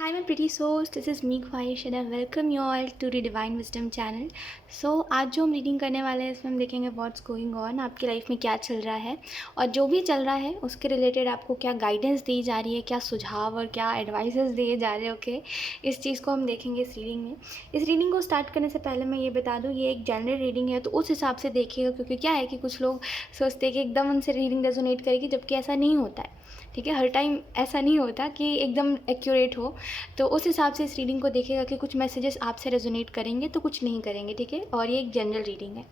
Hi my pretty souls, this is Meek Vahish and I welcome you all to the Divine Wisdom channel. So आज जो हम reading करने वाले हैं इसमें हम देखेंगे व्हाट्स गोइंग ऑन, आपकी लाइफ में क्या चल रहा है और जो भी चल रहा है उसके रिलेटेड आपको क्या गाइडेंस दी जा रही है, क्या सुझाव और क्या एडवाइसेस दिए जा रहे हैं। ओके, इस चीज़ को हम देखेंगे इस रीडिंग में। इस रीडिंग को स्टार्ट करने से पहले मैं ये बता दूँ, ये एक जनरल रीडिंग है तो उस हिसाब से देखिएगा, क्योंकि क्या है कि कुछ लोग सोचते हैं कि एकदम उनसे रीडिंग रेजोनेट करेगी, जबकि ऐसा नहीं होता है। ठीक है, हर टाइम ऐसा नहीं होता कि एकदम एक्यूरेट हो। तो उस हिसाब से इस रीडिंग को देखेगा कि कुछ मैसेजेस आपसे रेजोनेट करेंगे तो कुछ नहीं करेंगे। ठीक है, और ये एक जनरल रीडिंग है।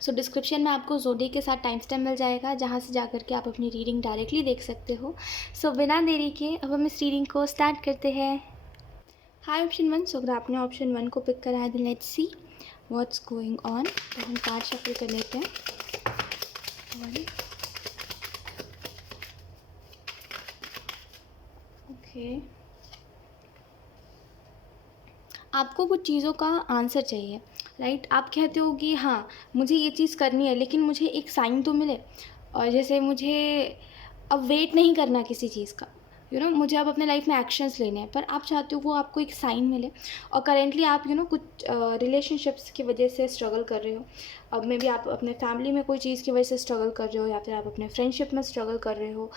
सो डिस्क्रिप्शन में आपको ज़ोडी के साथ टाइम स्टैम्प मिल जाएगा, जहाँ से जाकर के आप अपनी रीडिंग डायरेक्टली देख सकते हो। सो बिना देरी के अब हम इस रीडिंग को स्टार्ट करते हैं। हाय ऑप्शन वन। सो अगर आपने ऑप्शन वन को पिक करा है तो let's see what's going on. तो हम कार्ड शफल कर लेते हैं। ओके, आपको कुछ चीज़ों का आंसर चाहिए, राइट। आप कहते हो कि हाँ मुझे ये चीज़ करनी है, लेकिन मुझे एक साइन तो मिले। और जैसे मुझे अब वेट नहीं करना किसी चीज़ का, मुझे अब अपने लाइफ में एक्शंस लेने हैं, पर आप चाहते हो वो आपको एक साइन मिले। और करेंटली आप कुछ रिलेशनशिप्स की वजह से स्ट्रगल कर रहे हो। अब मे बी आप अपने फैमिली में कोई चीज़ की वजह से स्ट्रगल कर रहे हो, या फिर आप अपने फ्रेंडशिप में स्ट्रगल कर रहे हो,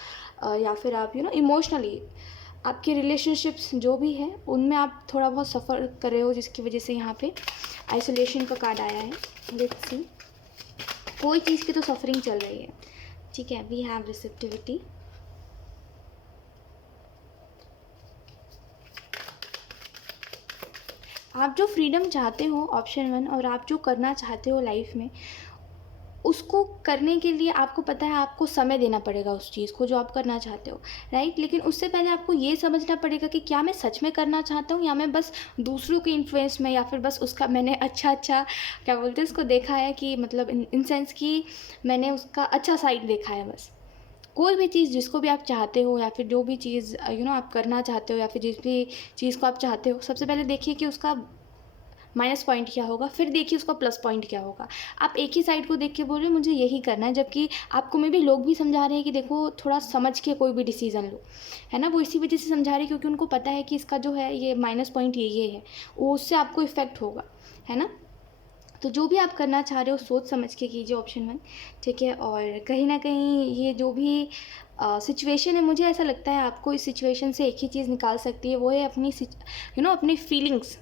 या फिर आप इमोशनली आपके रिलेशनशिप्स जो भी है उनमें आप थोड़ा बहुत सफ़र कर रहे हो, जिसकी वजह से यहाँ पे आइसोलेशन का कार्ड आया है। लेट्स सी, कोई चीज़ की तो सफरिंग चल रही है। ठीक है, वी हैव रिसेप्टिविटी। आप जो फ्रीडम चाहते हो ऑप्शन वन, और आप जो करना चाहते हो लाइफ में, उसको करने के लिए आपको पता है आपको समय देना पड़ेगा उस चीज़ को जो आप करना चाहते हो, राइट। लेकिन उससे पहले आपको ये समझना पड़ेगा कि क्या मैं सच में करना चाहता हूँ, या मैं बस दूसरों के इन्फ्लुएंस में, या फिर बस उसका मैंने अच्छा क्या बोलते हैं उसको देखा है, कि मतलब इन सेंस कि मैंने उसका अच्छा साइड देखा है बस। कोई भी चीज़ जिसको भी आप चाहते हो, या फिर जो भी चीज़ आप करना चाहते हो, या फिर जिस भी चीज़ को आप चाहते हो, सबसे पहले देखिए कि उसका माइनस पॉइंट क्या होगा, फिर देखिए उसका प्लस पॉइंट क्या होगा। आप एक ही साइड को देख के बोल रहे हो मुझे यही करना है, जबकि आपको में भी लोग भी समझा रहे हैं कि देखो थोड़ा समझ के कोई भी डिसीज़न लो, है ना। वो इसी वजह से समझा रहे हैं क्योंकि उनको पता है कि इसका जो है ये माइनस पॉइंट ये है, वो उससे आपको इफ़ेक्ट होगा, है ना। तो जो भी आप करना चाह रहे हो सोच समझ के कीजिए ऑप्शन वन। ठीक है, और कहीं ना कहीं ये जो भी सिचुएशन है, मुझे ऐसा लगता है आपको इस सिचुएशन से एक ही चीज़ निकाल सकती है, वो है अपनी अपनी फीलिंग्स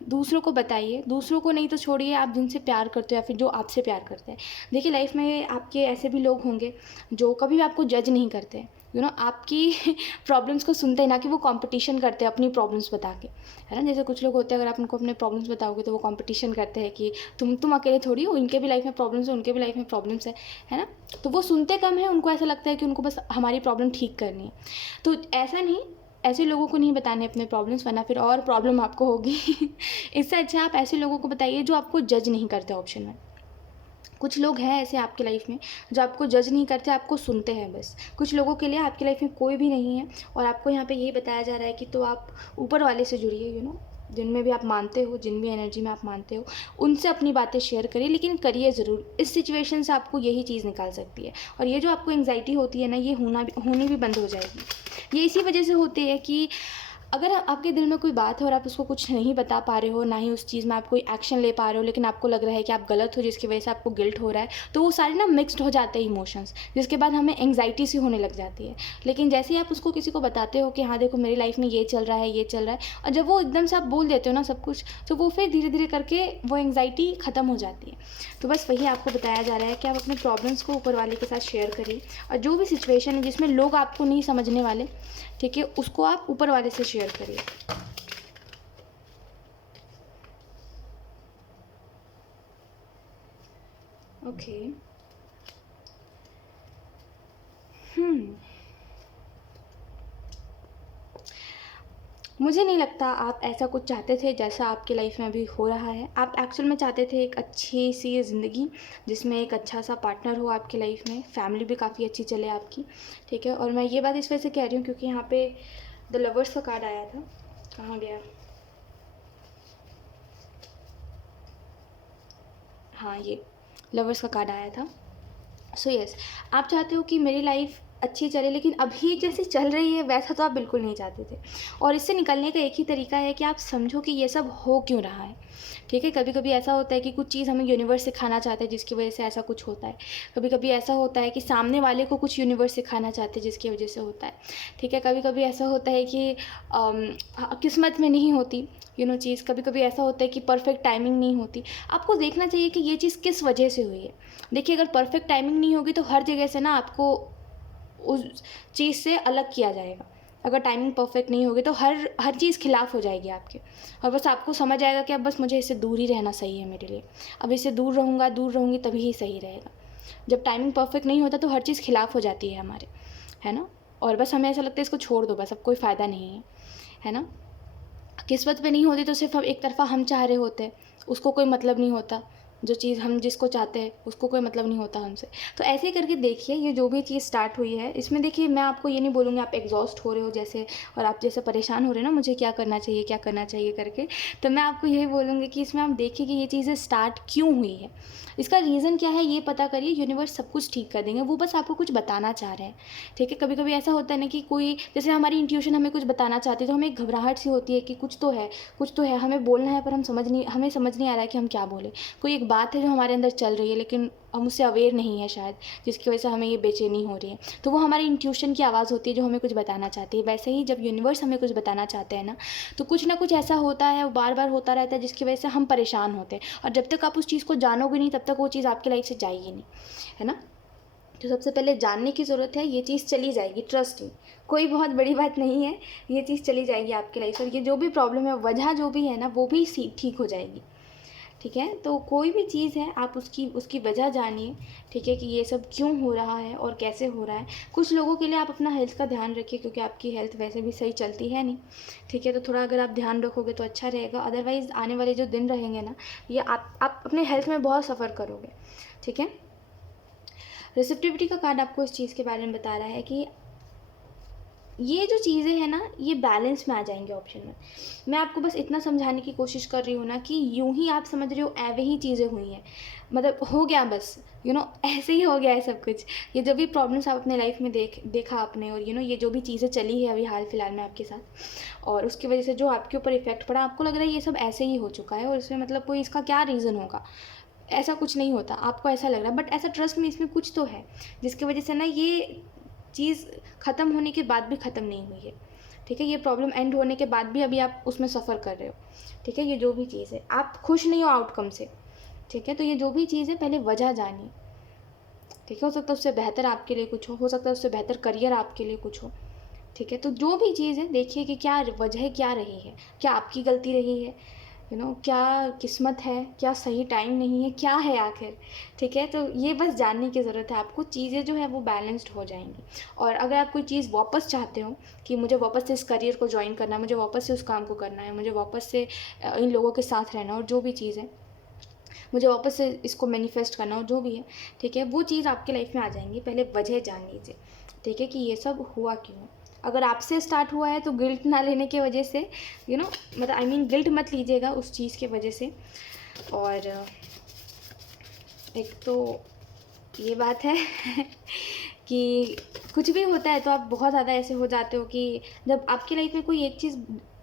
दूसरों को बताइए। दूसरों को नहीं तो छोड़िए, आप जिनसे प्यार करते हो या फिर जो आपसे प्यार करते हैं। देखिए लाइफ में आपके ऐसे भी लोग होंगे जो कभी भी आपको जज नहीं करते, आपकी प्रॉब्लम्स को सुनते हैं, ना कि वो कंपटीशन करते हैं अपनी प्रॉब्लम्स बता के, है ना। जैसे कुछ लोग होते हैं, अगर आप उनको अपने प्रॉब्लम्स बताओगे तो वो कंपटीशन करते हैं कि तुम अकेले थोड़ी हो, इनके भी लाइफ में प्रॉब्लम्स है, उनके भी लाइफ में प्रॉब्लम्स है ना। तो वो सुनते कम है, उनको ऐसा लगता है कि उनको बस हमारी प्रॉब्लम ठीक करनी है। तो ऐसा नहीं, ऐसे लोगों को नहीं बताने अपने प्रॉब्लम्स, वरना फिर और प्रॉब्लम आपको होगी। इससे अच्छा आप ऐसे लोगों को बताइए जो आपको जज नहीं करते ऑप्शन में। कुछ लोग हैं ऐसे आपकी लाइफ में जो आपको जज नहीं करते, आपको सुनते हैं बस। कुछ लोगों के लिए आपकी लाइफ में कोई भी नहीं है, और आपको यहाँ पे यही बताया जा रहा है कि तो आप ऊपर वाले से जुड़िए, जिनमें भी आप मानते हो, जिन भी एनर्जी में आप मानते हो, उनसे अपनी बातें शेयर करिए, लेकिन करिए ज़रूर। इस सिचुएशन से आपको यही चीज़ निकाल सकती है। और ये जो आपको एंग्जाइटी होती है ना, ये होनी भी बंद हो जाएगी। ये इसी वजह से होती है कि अगर आपके दिल में कोई बात है और आप उसको कुछ नहीं बता पा रहे हो, ना ही उस चीज़ में आप कोई एक्शन ले पा रहे हो, लेकिन आपको लग रहा है कि आप गलत हो, जिसकी वजह से आपको गिल्ट हो रहा है, तो वो सारे ना मिक्सड हो जाते हैं इमोशंस, जिसके बाद हमें एंग्जाइटी सी होने लग जाती है। लेकिन जैसे ही आप उसको किसी को बताते हो कि हाँ देखो मेरी लाइफ में ये चल रहा है, ये चल रहा है, और जब वो एकदम से आप बोल देते हो ना सब कुछ, तो वो फिर धीरे धीरे करके वो एंग्जाइटी ख़त्म हो जाती है। तो बस वही आपको बताया जा रहा है कि आप अपने प्रॉब्लम्स को ऊपर वाले के साथ शेयर करिए, और जो भी सिचुएशन है जिसमें लोग आपको नहीं समझने वाले, ठीक है, उसको आप ऊपर वाले से शेयर करिए। ओके, मुझे नहीं लगता आप ऐसा कुछ चाहते थे जैसा आपकी लाइफ में अभी हो रहा है। आप एक्चुअल में चाहते थे एक अच्छी सी ज़िंदगी, जिसमें एक अच्छा सा पार्टनर हो आपकी लाइफ में, फैमिली भी काफ़ी अच्छी चले आपकी, ठीक है। और मैं ये बात इस वजह से कह रही हूँ क्योंकि यहाँ पे द लवर्स का कार्ड आया था। कहाँ गया, हाँ ये लवर्स का कार्ड आया था। सो यस, आप चाहते हो कि मेरी लाइफ अच्छी चले, लेकिन अभी जैसे चल रही है वैसा तो आप बिल्कुल नहीं चाहते थे। और इससे निकलने का एक ही तरीका है कि आप समझो कि ये सब हो क्यों रहा है, ठीक है? कभी-कभी ऐसा होता है कि कुछ चीज़ हमें यूनिवर्स सिखाना चाहता है जिसकी वजह से ऐसा कुछ होता है। कभी-कभी ऐसा होता है कि सामने वाले को कुछ यूनिवर्स सिखाना चाहते हैं जिसकी वजह से होता है, ठीक है? कभी-कभी ऐसा होता है कि किस्मत में नहीं होती चीज़, कभी-कभी ऐसा होता है कि परफेक्ट टाइमिंग नहीं होती। आपको देखना चाहिए कि ये चीज़ किस वजह से हुई है। देखिए, अगर परफेक्ट टाइमिंग नहीं होगी तो हर जगह से ना आपको उस चीज़ से अलग किया जाएगा। अगर टाइमिंग परफेक्ट नहीं होगी तो हर हर चीज़ खिलाफ़ हो जाएगी आपके, और बस आपको समझ आएगा कि अब बस मुझे इससे दूर ही रहना सही है मेरे लिए। अब इससे दूर रहूँगा, दूर रहूँगी तभी ही सही रहेगा। जब टाइमिंग परफेक्ट नहीं होता तो हर चीज़ खिलाफ़ हो जाती है हमारे, है ना? और बस हमें ऐसा लगता है इसको छोड़ दो बस, अब कोई फ़ायदा नहीं है ना? किस्मत में नहीं होती तो सिर्फ हम एक तरफ़ा हम चाह रहे होते हैं, उसको कोई मतलब नहीं होता। जो चीज़ हम जिसको चाहते हैं उसको कोई मतलब नहीं होता हमसे। तो ऐसे ही करके देखिए, ये जो भी चीज़ स्टार्ट हुई है इसमें देखिए, मैं आपको ये नहीं बोलूँगी आप एग्ज़ॉस्ट हो रहे हो जैसे, और आप जैसे परेशान हो रहे हो ना मुझे क्या करना चाहिए करके। तो मैं आपको यही बोलूँगी कि इसमें आप देखिए कि ये चीज़ें स्टार्ट क्यों हुई है। इसका रीज़न क्या है ये पता करिए, यूनिवर्स सब कुछ ठीक कर देंगे, वो बस आपको कुछ बताना चाह रहे हैं, ठीक है? कभी-कभी ऐसा होता है ना कि कोई, जैसे हमारी इंट्यूशन हमें कुछ बताना चाहती है तो हमें एक घबराहट सी होती है कि कुछ तो है, हमें बोलना है पर हमें समझ नहीं आ रहा है कि हम क्या बोलें। कोई एक बात है जो हमारे अंदर चल रही है लेकिन हम उससे अवेयर नहीं है शायद, जिसकी वजह से हमें ये बेचैनी हो रही है। तो वो हमारी इंट्यूशन की आवाज़ होती है जो हमें कुछ बताना चाहती है। वैसे ही जब यूनिवर्स हमें कुछ बताना चाहते हैं ना, तो कुछ ना कुछ ऐसा होता है, वो बार-बार होता रहता है जिसकी वजह से हम परेशान होते हैं, और जब तक आप उस चीज़ को जानोगे नहीं तब तक वो चीज़ आपकी लाइफ से जाएगी नहीं, है ना? तो सबसे पहले जानने की ज़रूरत है, ये चीज़ चली जाएगी, ट्रस्ट मी। कोई बहुत बड़ी बात नहीं है, ये चीज़ चली जाएगी आपकी लाइफ से, और ये जो भी प्रॉब्लम है, वजह जो भी है ना, वो भी ठीक हो जाएगी, ठीक है? तो कोई भी चीज़ है आप उसकी उसकी वजह जानिए, ठीक है? कि ये सब क्यों हो रहा है और कैसे हो रहा है। कुछ लोगों के लिए आप अपना हेल्थ का ध्यान रखिए क्योंकि आपकी हेल्थ वैसे भी सही चलती है नहीं, ठीक है? तो थोड़ा अगर आप ध्यान रखोगे तो अच्छा रहेगा, अदरवाइज़ आने वाले जो दिन रहेंगे ना, ये आप अपने हेल्थ में बहुत सफ़र करोगे, ठीक है? रिसेप्टिविटी का कार्ड आपको इस चीज़ के बारे में बता रहा है कि ये जो चीज़ें हैं ना, ये बैलेंस में आ जाएंगे ऑप्शन में। मैं आपको बस इतना समझाने की कोशिश कर रही हूँ ना कि यूं ही आप समझ रहे हो एवे ही चीज़ें हुई हैं, मतलब हो गया बस, ऐसे ही हो गया है सब कुछ। ये जो भी प्रॉब्लम्स आप अपने लाइफ में देखा आपने, और ये जो भी चीज़ें चली है अभी हाल फिलहाल में आपके साथ, और उसकी वजह से जो आपके ऊपर इफेक्ट पड़ा, आपको लग रहा है ये सब ऐसे ही हो चुका है और इसमें मतलब कोई इसका क्या रीज़न होगा। ऐसा कुछ नहीं होता, आपको ऐसा लग रहा है, बट ऐसा ट्रस्ट में इसमें कुछ तो है जिसकी वजह से ना ये चीज़ ख़त्म होने के बाद भी ख़त्म नहीं हुई है, ठीक है? ये प्रॉब्लम एंड होने के बाद भी अभी आप उसमें सफ़र कर रहे हो, ठीक है? ये जो भी चीज़ है, आप खुश नहीं हो आउटकम से, ठीक है? तो ये जो भी चीज़ है पहले वजह जानिए, ठीक है? हो सकता है उससे बेहतर आपके लिए कुछ हो सकता है उससे बेहतर करियर आपके लिए कुछ हो, ठीक है? तो जो भी चीज़ है देखिए कि क्या वजह क्या रही है, क्या आपकी गलती रही है, क्या किस्मत है, क्या सही टाइम नहीं है, क्या है आखिर, ठीक है? तो ये बस जानने की ज़रूरत है आपको, चीज़ें जो है वो बैलेंस्ड हो जाएंगी। और अगर आप कोई चीज़ वापस चाहते हो कि मुझे वापस से इस करियर को ज्वाइन करना है, मुझे वापस से उस काम को करना है, मुझे वापस से इन लोगों के साथ रहना, और जो भी चीज़ है मुझे वापस से इसको मैनिफेस्ट करना, हो जो भी है, ठीक है? वो चीज़ आपकी लाइफ में आ जाएंगी। पहले वजह जान लीजिए, ठीक है? कि ये सब हुआ क्यों। अगर आपसे स्टार्ट हुआ है तो गिल्ट ना लेने की वजह से, मतलब गिल्ट मत लीजिएगा उस चीज़ की वजह से। और एक तो ये बात है कि कुछ भी होता है तो आप बहुत ज़्यादा ऐसे हो जाते हो कि जब आपकी लाइफ में कोई एक चीज़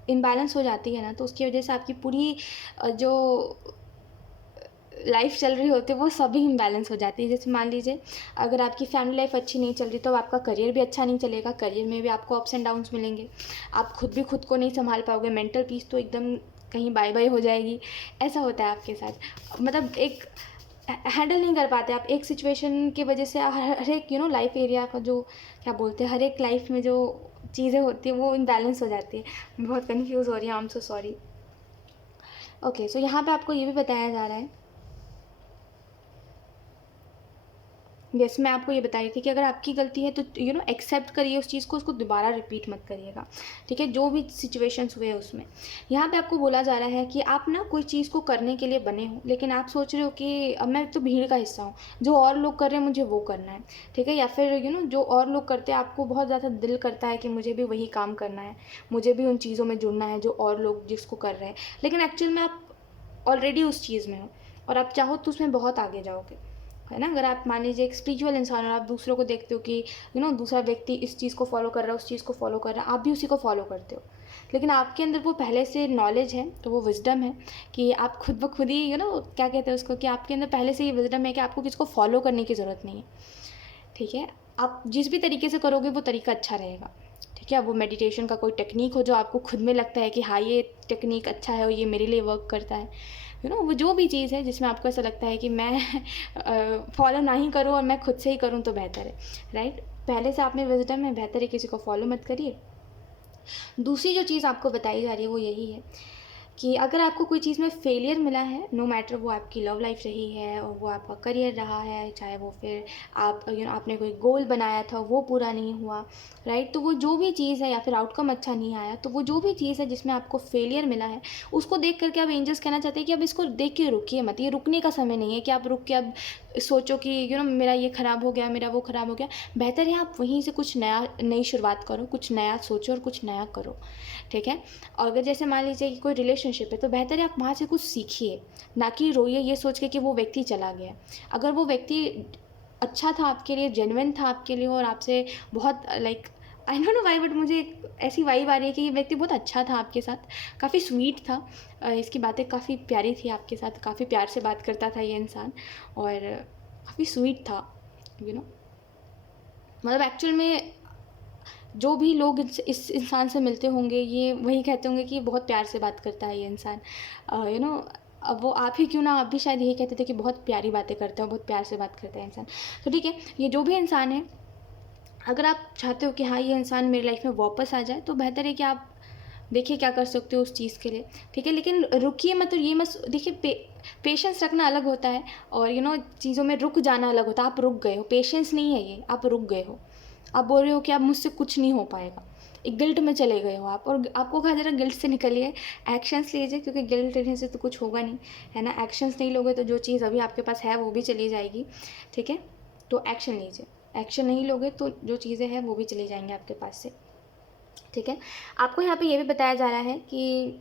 इम्बैलेंस हो जाती है ना, तो उसकी वजह से आपकी पूरी जो लाइफ चल रही होती है वो सभी इम्बैलेंस हो जाती है। जैसे मान लीजिए अगर आपकी फैमिली लाइफ अच्छी नहीं चल रही तो आपका करियर भी अच्छा नहीं चलेगा, करियर में भी आपको अप्स एंड डाउन्स मिलेंगे, आप खुद भी खुद को नहीं संभाल पाओगे, मेंटल पीस तो एकदम कहीं बाय बाय हो जाएगी। ऐसा होता है आपके साथ, मतलब एक हैंडल नहीं कर पाते आप एक सिचुएशन की वजह से। हर एक लाइफ एरिया का जो क्या बोलते हैं, हर एक लाइफ में जो चीज़ें होती हैं वो इम्बैलेंस हो जाती है। मैं बहुत कन्फ्यूज़ हो रही हूँ, I am so sorry. Okay, so यहाँ पे आपको ये भी बताया जा रहा है, यस, मैं आपको ये बता रही थी कि अगर आपकी गलती है तो एक्सेप्ट करिए उस चीज़ को, उसको दोबारा रिपीट मत करिएगा, ठीक है? जो भी सिचुएशंस हुए उसमें यहाँ पे आपको बोला जा रहा है कि आप ना कोई चीज़ को करने के लिए बने हो, लेकिन आप सोच रहे हो कि अब मैं तो भीड़ का हिस्सा हूँ, जो और लोग कर रहे हैं मुझे वो करना है, ठीक है? या फिर जो और लोग करते हैं आपको बहुत ज़्यादा दिल करता है कि मुझे भी वही काम करना है, मुझे भी उन चीज़ों में जुड़ना है जो और लोग जिसको कर रहे हैं, लेकिन एक्चुअल में आप ऑलरेडी उस चीज़ में हो और आप चाहो तो उसमें बहुत आगे जाओगे, है ना। अगर आप मान लीजिए एक स्पिरिचुअल इंसान और आप दूसरों को देखते हो कि दूसरा व्यक्ति इस चीज़ को फॉलो कर रहा है, उस चीज़ को फॉलो कर रहा है, आप भी उसी को फॉलो करते हो, लेकिन आपके अंदर वो पहले से नॉलेज है, तो वो विजडम है कि आप खुद ब खुद ही क्या कहते हैं उसको, कि आपके अंदर पहले से ये विजडम है कि आपको किसको फॉलो करने की ज़रूरत नहीं है, ठीक है। आप जिस भी तरीके से करोगे वो तरीका अच्छा रहेगा, ठीक है। अब वो मेडिटेशन का कोई टेक्निक हो जो आपको खुद में लगता है कि हाँ ये टेक्निक अच्छा है और ये मेरे लिए वर्क करता है, वो जो भी चीज़ है जिसमें आपको ऐसा लगता है कि मैं फॉलो ना ही करूँ और मैं खुद से ही करूँ तो बेहतर है, राइट। पहले से आप में विजडम है, बेहतर है किसी को फॉलो मत करिए। दूसरी जो चीज़ आपको बताई जा रही है वो यही है कि अगर आपको कोई चीज़ में फेलियर मिला है, नो मैटर वो आपकी लव लाइफ रही है और वो आपका करियर रहा है, चाहे वो फिर आप आपने कोई गोल बनाया था वो पूरा नहीं हुआ, राइट। तो वो जो भी चीज़ है या फिर आउटकम अच्छा नहीं आया, तो वो जो भी चीज़ है जिसमें आपको फेलियर मिला है, उसको देख करके अब एंजल्स कहना चाहते हैं कि अब इसको देख के रुकिए मत, ये रुकने का समय नहीं है कि आप रुक के अब सोचो कि मेरा ये ख़राब हो गया, मेरा वो ख़राब हो गया। बेहतर है आप वहीं से कुछ नई शुरुआत करो, कुछ नया सोचो और कुछ नया करो, ठीक है। और अगर जैसे मान लीजिए कि कोई रिलेशनशिप है, तो बेहतर है आप वहाँ से कुछ सीखिए, ना कि रोइए ये सोच के कि वो व्यक्ति चला गया। अगर वो व्यक्ति अच्छा था आपके लिए, जेन्युइन था आपके लिए और आपसे बहुत like I don't know why, but मुझे एक ऐसी वाइब आ रही है कि ये व्यक्ति बहुत अच्छा था आपके साथ, काफ़ी स्वीट था, इसकी बातें काफ़ी प्यारी थी आपके साथ, काफ़ी प्यार से बात करता था ये इंसान और काफ़ी स्वीट था, मतलब एक्चुअल में जो भी लोग इस इंसान से मिलते होंगे ये वही कहते होंगे कि बहुत प्यार से बात करता है ये इंसान, अब वो आप ही क्यों ना, आप भी शायद यही कहते थे कि बहुत प्यारी बातें करते हैं, बहुत प्यार से बात करता है इंसान। तो ठीक है, ये जो भी इंसान है, अगर आप चाहते हो कि हाँ ये इंसान मेरी लाइफ में वापस आ जाए, तो बेहतर है कि आप देखिए क्या कर सकते हो उस चीज़ के लिए, ठीक है। लेकिन रुकिए मत, और ये मत देखिए, पेशेंस रखना अलग होता है और चीज़ों में रुक जाना अलग होता है। आप रुक गए हो, पेशेंस नहीं है ये, आप रुक गए हो, आप बोल रहे हो कि अब मुझसे कुछ नहीं हो पाएगा, एक गिल्ट में चले गए हो आप, और आपको कहा जा रहा है गिल्ट से निकलिए, एक्शंस लीजिए, क्योंकि गिल्ट लेने से तो कुछ होगा नहीं, है ना। एक्शंस नहीं लोगे तो जो चीज़ अभी आपके पास है वो भी चली जाएगी, ठीक है। तो एक्शन लीजिए, एक्शन नहीं लोगे तो जो चीज़ें हैं वो भी चली जाएंगी आपके पास से, ठीक है। आपको यहाँ पे ये भी बताया जा रहा है कि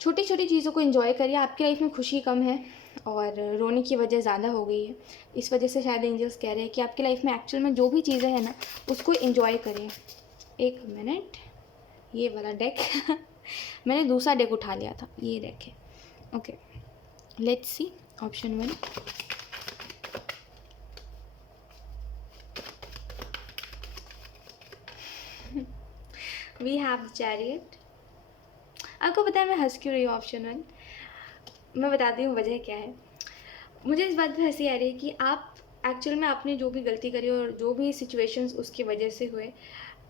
छोटी छोटी चीज़ों को एंजॉय करिए, आपकी लाइफ में खुशी कम है और रोने की वजह ज़्यादा हो गई है, इस वजह से शायद एंजल्स कह रहे हैं कि आपकी लाइफ में एक्चुअल में जो भी चीज़ें हैं ना उसको एंजॉय करिए। एक मिनट, ये वाला डेक मैंने दूसरा डेक उठा लिया था, ये डेक है, okay. Let's see option 1। We have the chariot. आपको पता है मैं हंस क्यों रही हूँ ऑप्शन 1? मैं बताती हूँ वजह क्या है। मुझे इस बात पे हंसी आ रही है कि आप एक्चुअल में आपने जो भी गलती करी और जो भी सिचुएशंस उसकी वजह से हुए,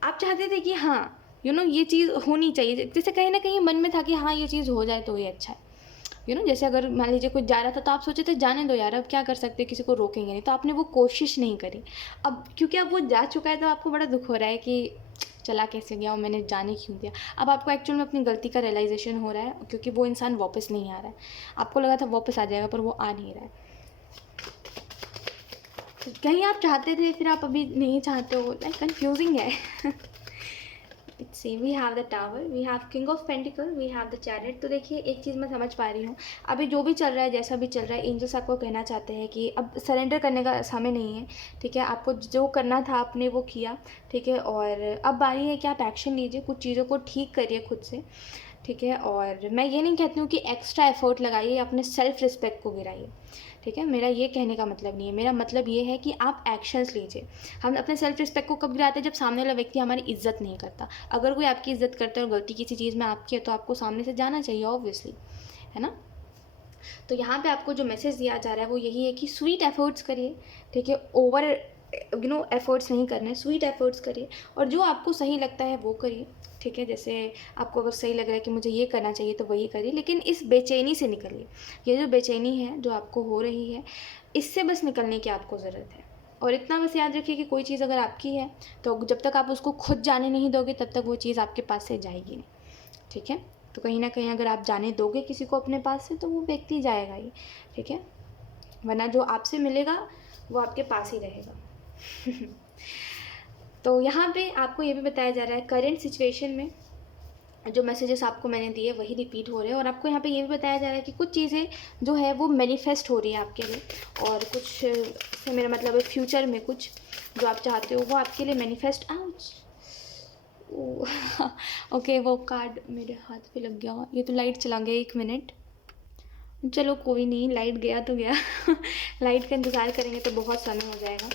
आप चाहते थे कि हाँ ये चीज़ होनी चाहिए, जैसे कहीं ना कहीं मन में था कि हाँ ये चीज़ हो जाए तो ये अच्छा है। जैसे अगर मान लीजिए कोई जा रहा था तो आप सोचे थे जाने दो यार, अब क्या कर सकते, किसी को रोकेंगे नहीं, तो आपने वो कोशिश नहीं करी। अब क्योंकि अब वो जा चुका है तो आपको बड़ा दुख हो रहा है कि चला कैसे गया और मैंने जाने क्यों दिया। अब आपको एक्चुअल में अपनी गलती का रियलाइजेशन हो रहा है, क्योंकि वो इंसान वापस नहीं आ रहा है। आपको लगा था वापस आ जाएगा पर वो आ नहीं रहा है, कहीं आप चाहते थे फिर आप अभी नहीं चाहते हो, लाइक कंफ्यूजिंग है। It's same, we have the tower, we have king of pentacle, we have the chariot. तो देखिए एक चीज़ मैं समझ पा रही हूँ, अभी जो भी चल रहा है, जैसा भी चल रहा है, एंजल्स आपको कहना चाहते हैं कि अब सरेंडर करने का समय नहीं है, ठीक है। आपको जो करना था आपने वो किया, ठीक है, और अब बारी है कि आप एक्शन लीजिए, कुछ चीज़ों को ठीक करिए खुद से, ठीक है। और मैं ये नहीं कहती हूँ कि एक्स्ट्रा एफर्ट लगाइए, अपने सेल्फ रिस्पेक्ट को गिराइए, ठीक है। मेरा ये कहने का मतलब नहीं है, मेरा मतलब ये है कि आप एक्शंस लीजिए। हम अपने सेल्फ रिस्पेक्ट को कब गिराते हैं? जब सामने वाला व्यक्ति हमारी इज्जत नहीं करता। अगर कोई आपकी इज्जत करता है और गलती किसी चीज़ में आपकी है तो आपको सामने से जाना चाहिए ऑब्वियसली, है ना। तो यहाँ पे आपको जो मैसेज दिया जा रहा है वो यही है कि स्वीट एफर्ट्स करिए, ठीक है। ओवर एफर्ट्स नहीं करने, स्वीट एफर्ट्स करिए और जो आपको सही लगता है वो करिए, ठीक है। जैसे आपको अगर सही लग रहा है कि मुझे ये करना चाहिए तो वही करिए, लेकिन इस बेचैनी से निकलिए। ये जो बेचैनी है जो आपको हो रही है, इससे बस निकलने की आपको ज़रूरत है। और इतना बस याद रखिए कि कोई चीज़ अगर आपकी है तो जब तक आप उसको खुद जाने नहीं दोगे तब तक वो चीज़ आपके पास से जाएगी नहीं, ठीक है। तो कहीं ना कहीं अगर आप जाने दोगे किसी को अपने पास से तो वो व्यक्ति जाएगा ही, ठीक है, वरना जो आपसे मिलेगा वो आपके पास ही रहेगा। तो यहाँ पे आपको ये भी बताया जा रहा है, करेंट सिचुएशन में जो मैसेजेस आपको मैंने दिए वही रिपीट हो रहे हैं, और आपको यहाँ पे ये भी बताया जा रहा है कि कुछ चीज़ें जो है वो मैनिफेस्ट हो रही है आपके लिए, और कुछ से मेरा मतलब है फ्यूचर में कुछ जो आप चाहते हो वो आपके लिए मैनिफेस्ट। आउच ओके वो कार्ड मेरे हाथ पे लग गया। ये तो लाइट चला गया, 1 मिनट। चलो कोई नहीं, लाइट गया तो गया। लाइट का इंतज़ार करेंगे तो बहुत समय हो जाएगा।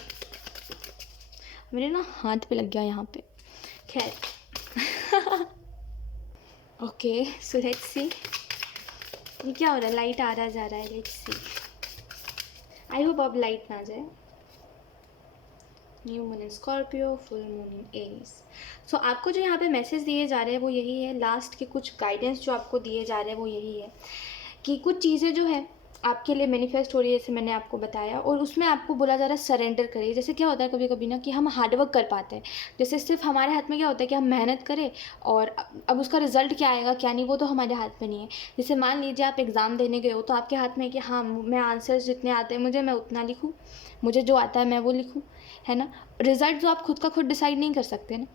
मेरे ना हाथ पे लग गया यहाँ पे, खैर। ओके सो लेट्स सी ये क्या हो रहा है, लाइट आ रहा जा रहा है, लेट्स सी। आई होप अब लाइट ना जाए। New moon in Scorpio, full moon in Aries. So आपको जो यहाँ पे मैसेज दिए जा रहे हैं वो यही है, लास्ट के कुछ गाइडेंस जो आपको दिए जा रहे हैं वो यही है कि कुछ चीज़ें जो है आपके लिए मैनिफेस्ट हो रही है, जैसे मैंने आपको बताया, और उसमें आपको बोला जा रहा है सरेंडर करिए। जैसे क्या होता है कभी कभी ना कि हम हार्डवर्क कर पाते हैं, जैसे सिर्फ हमारे हाथ में क्या होता है कि हम मेहनत करें, और अब उसका रिजल्ट क्या आएगा क्या नहीं वो तो हमारे हाथ में नहीं है। जैसे मान लीजिए आप एग्ज़ाम देने गए हो तो आपके हाथ में है कि हाँ मैं आंसर्स जितने आते हैं मुझे मैं उतना लिखूँ, मुझे जो आता है मैं वो लिखूँ, है ना। रिज़ल्ट जो आप खुद का खुद डिसाइड नहीं कर सकते ना,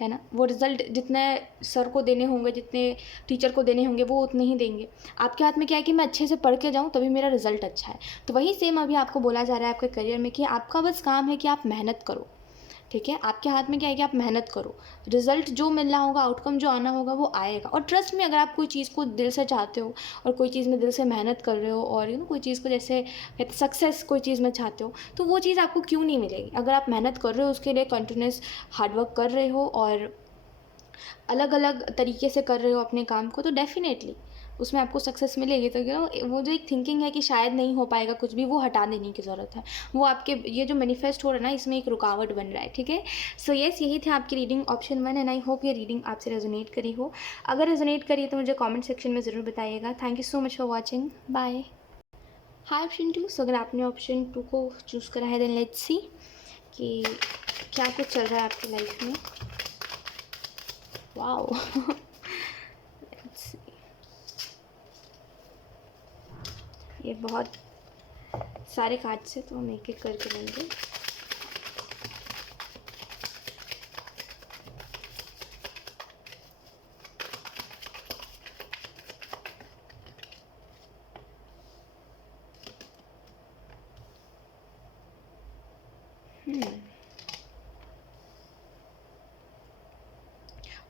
है ना। वो रिज़ल्ट जितने सर को देने होंगे, जितने टीचर को देने होंगे वो उतने ही देंगे। आपके हाथ में क्या है कि मैं अच्छे से पढ़ के जाऊँ तभी मेरा रिज़ल्ट अच्छा है। तो वही सेम अभी आपको बोला जा रहा है आपके करियर में कि आपका बस काम है कि आप मेहनत करो, ठीक है। आपके हाथ में क्या है कि आप मेहनत करो, रिजल्ट जो मिलना होगा, आउटकम जो आना होगा वो आएगा। और ट्रस्ट में, अगर आप कोई चीज़ को दिल से चाहते हो और कोई चीज़ में दिल से मेहनत कर रहे हो, और कोई चीज़ को जैसे कहते सक्सेस कोई चीज़ में चाहते हो, तो वो चीज़ आपको क्यों नहीं मिलेगी। अगर आप मेहनत कर रहे हो उसके लिए, कंटिन्यूस हार्डवर्क कर रहे हो और अलग अलग तरीके से कर रहे हो अपने काम को, तो डेफिनेटली उसमें आपको सक्सेस मिलेगी। तो वो जो एक थिंकिंग है कि शायद नहीं हो पाएगा कुछ भी, वो हटा देने की ज़रूरत है। वो आपके ये जो मैनिफेस्ट हो रहा है ना, इसमें एक रुकावट बन रहा है, ठीक है। सो यस, यही थे आपकी reading option 1, and I hope ये रीडिंग आपसे रेजोनेट करी हो। अगर रेजोनेट करी है तो मुझे कॉमेंट सेक्शन में ज़रूर बताइएगा। Thank you so much for watching, bye. Hi option 2, so अगर आपने ऑप्शन 2 को चूज़ करा है देन लेट्स सी कि क्या कुछ चल रहा है आपकी लाइफ में। वाओ। ये बहुत सारे कार्ड्स हैं तो हम एक एक करके लेंगे।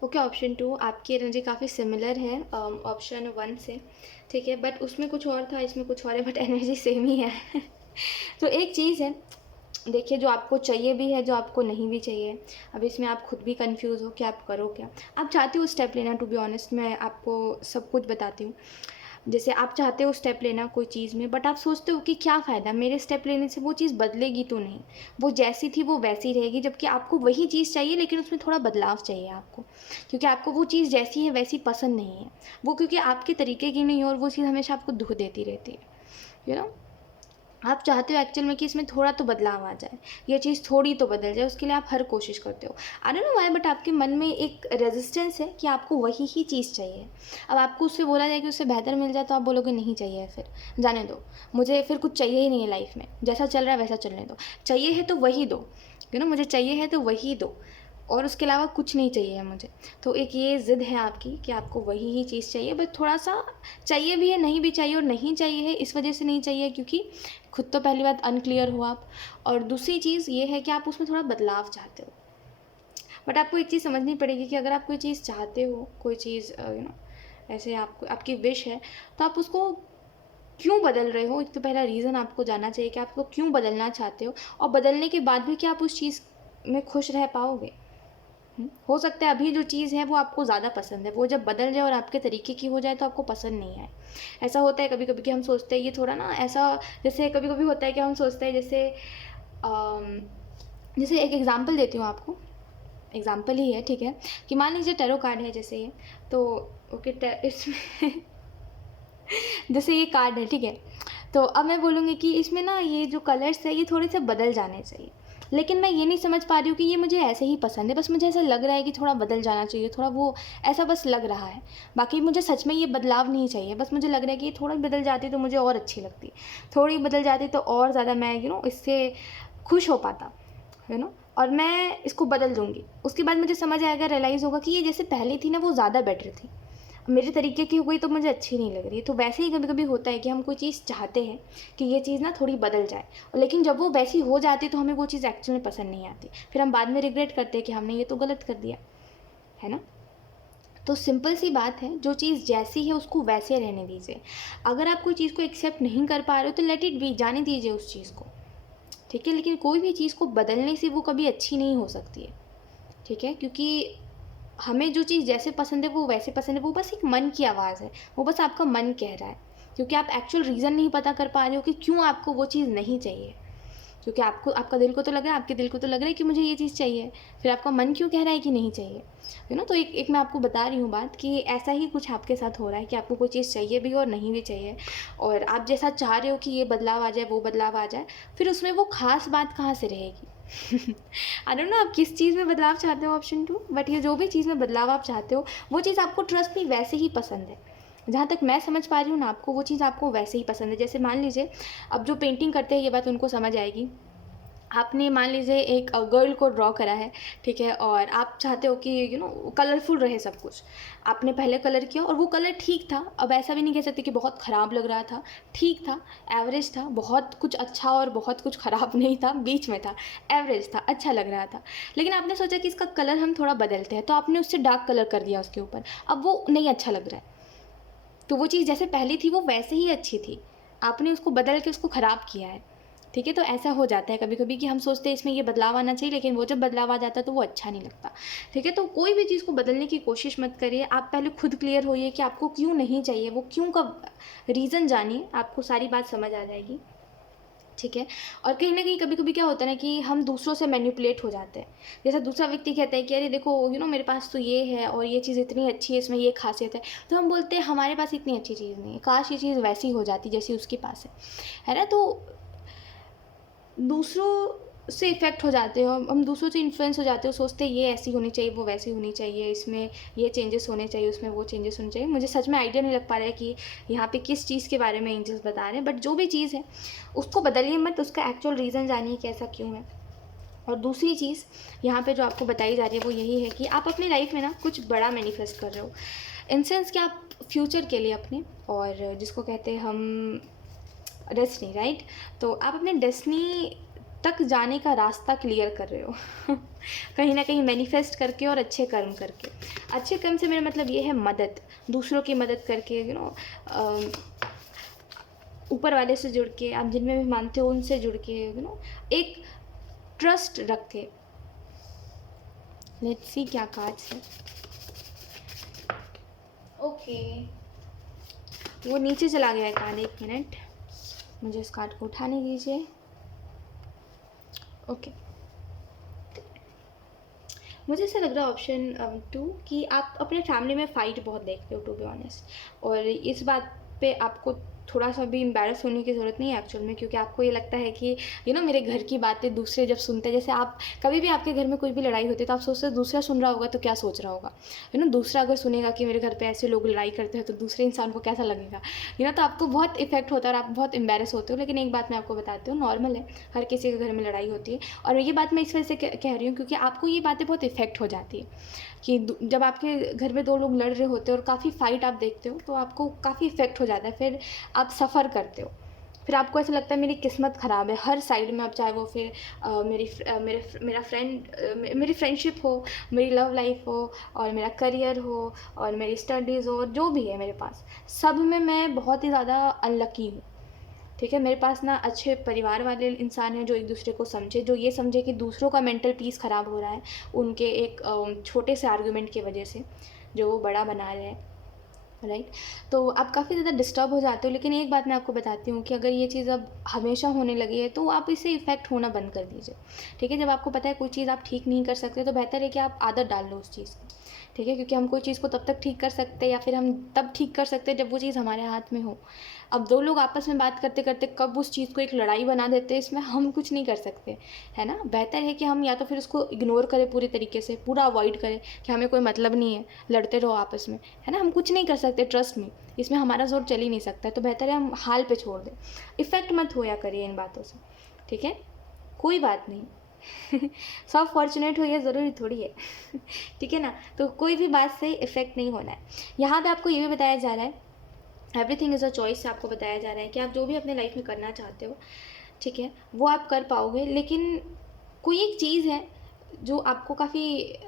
ओके ऑप्शन 2 आपकी एनर्जी काफ़ी सिमिलर है ऑप्शन 1 से, ठीक है। बट उसमें कुछ और था, इसमें कुछ और है, बट एनर्जी सेम ही है। तो एक चीज़ है, देखिए, जो आपको चाहिए भी है, जो आपको नहीं भी चाहिए। अब इसमें आप खुद भी कंफ्यूज हो कि आप करो क्या। आप चाहते हो स्टेप लेना, टू बी ऑनेस्ट मैं आपको सब कुछ बताती हूँ। जैसे आप चाहते हो स्टेप लेना कोई चीज़ में, बट आप सोचते हो कि क्या फ़ायदा, मेरे स्टेप लेने से वो चीज़ बदलेगी तो नहीं, वो जैसी थी वो वैसी रहेगी। जबकि आपको वही चीज़ चाहिए लेकिन उसमें थोड़ा बदलाव चाहिए आपको, क्योंकि आपको वो चीज़ जैसी है वैसी पसंद नहीं है, वो क्योंकि आपके तरीके की नहीं है, और वो चीज़ हमेशा आपको दुख देती रहती है, आप चाहते हो एक्चुअल में कि इसमें थोड़ा तो बदलाव आ जाए, ये चीज़ थोड़ी तो बदल जाए, उसके लिए आप हर कोशिश करते हो। I don't know why, but आपके मन में एक रेजिस्टेंस है कि आपको वही ही चीज़ चाहिए। अब आपको उससे बोला जाए कि उससे बेहतर मिल जाए तो आप बोलोगे नहीं चाहिए, फिर जाने दो, मुझे फिर कुछ चाहिए ही नहीं है लाइफ में, जैसा चल रहा है वैसा चलने दो। चाहिए है तो वही दो, मुझे चाहिए है तो वही दो, और उसके अलावा कुछ नहीं चाहिए मुझे। तो एक ये ज़िद है आपकी कि आपको वही ही चीज़ चाहिए, बट थोड़ा सा चाहिए भी है, नहीं भी चाहिए। और नहीं चाहिए है इस वजह से नहीं चाहिए क्योंकि खुद तो पहली बात अनक्लियर हो आप, और दूसरी चीज़ ये है कि आप उसमें थोड़ा बदलाव चाहते हो। बट आपको एक चीज़ समझनी पड़ेगी कि अगर आप कोई चीज़ चाहते हो, कोई चीज़ ऐसे आपको आपकी विश है, तो आप उसको क्यों बदल रहे हो। एक तो पहला रीज़न आपको जानना चाहिए कि आपको क्यों बदलना चाहते हो, और बदलने के बाद भी क्या आप उस चीज़ में खुश रह पाओगे। हो सकता है अभी जो चीज़ है वो आपको ज़्यादा पसंद है, वो जब बदल जाए और आपके तरीके की हो जाए तो आपको पसंद नहीं आए। ऐसा होता है कभी कभी कि हम सोचते हैं ये थोड़ा ना ऐसा, जैसे कभी कभी होता है कि हम सोचते हैं जैसे एक एग्ज़ाम्पल देती हूँ आपको, एग्ज़ाम्पल ही है, ठीक है। कि मान लीजिए टैरो कार्ड है जैसे ये, तो ओके इसमें जैसे ये कार्ड है, ठीक है। तो अब मैं बोलूँगी कि इसमें ना ये जो कलर्स है ये थोड़े से बदल जाने चाहिए, लेकिन मैं ये नहीं समझ पा रही हूँ कि ये मुझे ऐसे ही पसंद है, बस मुझे ऐसा लग रहा है कि थोड़ा बदल जाना चाहिए, थोड़ा वो ऐसा बस लग रहा है। बाकी मुझे सच में ये बदलाव नहीं चाहिए, बस मुझे लग रहा है कि ये थोड़ा बदल जाती तो मुझे और अच्छी लगती, थोड़ी बदल जाती तो और ज़्यादा मैं इससे खुश हो पाता, और मैं इसको बदल दूँगी। उसके बाद मुझे समझ आएगा, रियलाइज़ होगा कि ये जैसे पहले थी ना वो ज़्यादा बेटर थी। मेरे तरीके की हो गई तो मुझे अच्छी नहीं लग रही। तो वैसे ही कभी-कभी होता है कि हम कोई चीज़ चाहते हैं कि ये चीज़ ना थोड़ी बदल जाए, लेकिन जब वो वैसी हो जाती है तो हमें वो चीज़ एक्चुअल में पसंद नहीं आती। फिर हम बाद में रिग्रेट करते हैं कि हमने ये तो गलत कर दिया, है ना? तो सिंपल सी बात है, जो चीज़ जैसी है उसको वैसे रहने दीजिए। अगर आप कोई चीज़ को एक्सेप्ट नहीं कर पा रहे हो तो लेट इट बी, जाने दीजिए उस चीज़ को, ठीक है? लेकिन कोई भी चीज़ को बदलने से वो कभी अच्छी नहीं हो सकती है, ठीक है? क्योंकि हमें जो चीज़ जैसे पसंद है वो वैसे पसंद है, वो बस एक मन की आवाज़ है, वो बस आपका मन कह रहा है, क्योंकि आप एक्चुअल रीज़न नहीं पता कर पा रहे हो कि क्यों आपको वो चीज़ नहीं चाहिए। क्योंकि आपको, आपका दिल को तो लग रहा है, आपके दिल को तो लग रहा है कि मुझे ये चीज़ चाहिए, फिर आपका मन क्यों कह रहा है कि नहीं चाहिए, यू नो? तो एक मैं आपको बता रही हूँ बात कि ऐसा ही कुछ आपके साथ हो रहा है कि आपको कोई चीज़ चाहिए भी और नहीं भी चाहिए, और आप जैसा चाह रहे हो कि ये बदलाव आ जाए, वो बदलाव आ जाए, फिर उसमें वो ख़ास बात कहाँ से रहेगी? आई डोंट नो आप किस चीज़ में बदलाव चाहते हो, ऑप्शन 2, बट ये जो भी चीज़ में बदलाव आप चाहते हो, वो चीज़ आपको ट्रस्ट मी वैसे ही पसंद है। जहाँ तक मैं समझ पा रही हूँ ना आपको, वो चीज़ आपको वैसे ही पसंद है। जैसे मान लीजिए, अब जो पेंटिंग करते हैं ये बात उनको समझ आएगी। आपने मान लीजिए एक गर्ल को ड्रॉ करा है, ठीक है? और आप चाहते हो कि यू नो कलरफुल रहे सब कुछ। आपने पहले कलर किया और वो कलर ठीक था, अब ऐसा भी नहीं कह सकते कि बहुत ख़राब लग रहा था, ठीक था, एवरेज था, बहुत कुछ अच्छा और बहुत कुछ ख़राब नहीं था, बीच में था, एवरेज था, अच्छा लग रहा था। लेकिन आपने सोचा कि इसका कलर हम थोड़ा बदलते हैं, तो आपने उससे डार्क कलर कर दिया उसके ऊपर, अब वो नहीं अच्छा लग रहा है। तो वो चीज़ जैसे पहले थी वो वैसे ही अच्छी थी, आपने उसको बदल के उसको ख़राब किया है, ठीक है? तो ऐसा हो जाता है कभी-कभी कि हम सोचते हैं इसमें ये बदलाव आना चाहिए, लेकिन वो जब बदलाव आ जाता है तो वो अच्छा नहीं लगता, ठीक है? तो कोई भी चीज़ को बदलने की कोशिश मत करिए, आप पहले खुद क्लियर होइए कि आपको क्यों नहीं चाहिए, वो क्यों का रीज़न जानिए, आपको सारी बात समझ आ जाएगी, ठीक है? और कहीं न कहीं कभी-कभी क्या होता है ना कि हम दूसरों से मैनिपुलेट हो जाते हैं। जैसे दूसरा व्यक्ति कहता है कि अरे देखो यू नो मेरे पास तो ये है और ये चीज़ इतनी अच्छी है, इसमें ये ख़ासियत है। तो हम बोलते हैं हमारे पास इतनी अच्छी चीज़ नहीं है, काश ये चीज़ वैसी हो जाती जैसी उसके पास है ना? तो दूसरों से इफ़ेक्ट हो जाते हो, हम दूसरों से इन्फ्लुएंस हो जाते हो, सोचते हैं ये ऐसी होनी चाहिए, वो वैसी होनी चाहिए, इसमें ये चेंजेस होने चाहिए, उसमें वो चेंजेस होने चाहिए। मुझे सच में आइडिया नहीं लग पा रहा है कि यहाँ पे किस चीज़ के बारे में एंजल्स बता रहे हैं, बट जो भी चीज़ है उसको बदलिए मत, उसका एक्चुअल रीज़न जानिए कि ऐसा क्यों है। और दूसरी चीज़ यहाँ पे जो आपको बताई जा रही है वो यही है कि आप अपनी लाइफ में ना कुछ बड़ा मैनिफेस्ट कर रहे हो, इन सेंस कि आप फ्यूचर के लिए अपने, और जिसको कहते हैं हम डेस्टिनी, राइट? तो आप अपने डेस्टिनी तक जाने का रास्ता क्लियर कर रहे हो कहीं ना कहीं मैनिफेस्ट करके और अच्छे कर्म करके। अच्छे कर्म से मेरा मतलब ये है मदद, दूसरों की मदद करके, यू नो ऊपर वाले से जुड़ के, आप जिनमें भी मानते हो उनसे जुड़ के, यू नो एक ट्रस्ट रख के। लेट्स सी क्या कार्ड्स है। ओके, वो नीचे चला गया है कार्ड, एक मिनट मुझे इस कार्ड को उठाने दीजिए। ओके, मुझे ऐसा लग रहा है ऑप्शन 2 कि आप अपने फैमिली में फ़ाइट बहुत देखते हो, टू बी ऑनेस्ट, और इस बात पे आपको थोड़ा सा भी एम्बैरस होने की ज़रूरत नहीं है एक्चुअल में, क्योंकि आपको ये लगता है कि यू नो मेरे घर की बातें दूसरे जब सुनते हैं, जैसे आप कभी भी आपके घर में कोई भी लड़ाई होती है तो आप सोचते हैं दूसरा सुन रहा होगा तो क्या सोच रहा होगा, यू नो दूसरा अगर सुनेगा कि मेरे घर पे ऐसे लोग लड़ाई करते हैं तो दूसरे इंसान को कैसा लगेगा, यू नो? तो आपको बहुत इफेक्ट होता है और आप बहुत एम्बैरस होते हो। लेकिन एक बात मैं आपको बताती हूँ, नॉर्मल है, हर किसी के घर में लड़ाई होती है, और ये बात मैं इस वजह से कह रही हूँ क्योंकि आपको ये बातें बहुत इफेक्ट हो जाती है कि जब आपके घर में दो लोग लड़ रहे होते हैं और काफ़ी फ़ाइट आप देखते हो तो आपको काफ़ी इफेक्ट हो जाता है, फिर आप सफ़र करते हो, फिर आपको ऐसा लगता है मेरी किस्मत ख़राब है हर साइड में। अब चाहे वो फिर मेरी फ्रेंडशिप हो, मेरी लव लाइफ हो, और मेरा करियर हो, और मेरी स्टडीज़ हो, जो भी है मेरे पास, सब में मैं बहुत ही ज़्यादा अनलकी हूँ, ठीक है? मेरे पास ना अच्छे परिवार वाले इंसान हैं जो एक दूसरे को समझे, जो ये समझे कि दूसरों का मेंटल पीस ख़राब हो रहा है उनके एक छोटे से आर्गुमेंट की वजह से, जो वो बड़ा बना रहे हैं, राइट? तो आप काफ़ी ज़्यादा डिस्टर्ब हो जाते हो। लेकिन एक बात मैं आपको बताती हूँ कि अगर ये चीज़ अब हमेशा होने लगी है तो आप इससे इफ़ेक्ट होना बंद कर दीजिए, ठीक है? जब आपको पता है कोई चीज़ आप ठीक नहीं कर सकते तो बेहतर है कि आप आदत डाल लो उस चीज़ की, ठीक है? क्योंकि हम कोई चीज़ को तब तक ठीक कर सकते हैं या फिर हम तब ठीक कर सकते हैं जब वो चीज़ हमारे हाथ में हो। अब दो लोग आपस में बात करते करते कब उस चीज़ को एक लड़ाई बना देते हैं, इसमें हम कुछ नहीं कर सकते, है ना? बेहतर है कि हम या तो फिर उसको इग्नोर करें पूरी तरीके से, पूरा अवॉइड करें कि हमें कोई मतलब नहीं है, लड़ते रहो आपस में, है ना? हम कुछ नहीं कर सकते, ट्रस्ट में, इसमें हमारा ज़ोर चल ही नहीं सकता, तो बेहतर है हम हाल पे छोड़ दें। इफ़ेक्ट मत होया करिए इन बातों से, ठीक है? कोई बात नहीं, सब फॉर्चुनेट हो ये ज़रूरी थोड़ी है। ठीक है ना, तो कोई भी बात से इफ़ेक्ट नहीं होना है। यहाँ पे आपको ये भी बताया जा रहा है, एवरीथिंग इज़ अ चॉइस से आपको बताया जा रहा है कि आप जो भी अपने लाइफ में करना चाहते हो, ठीक है, वो आप कर पाओगे। लेकिन कोई एक चीज़ है जो आपको काफ़ी,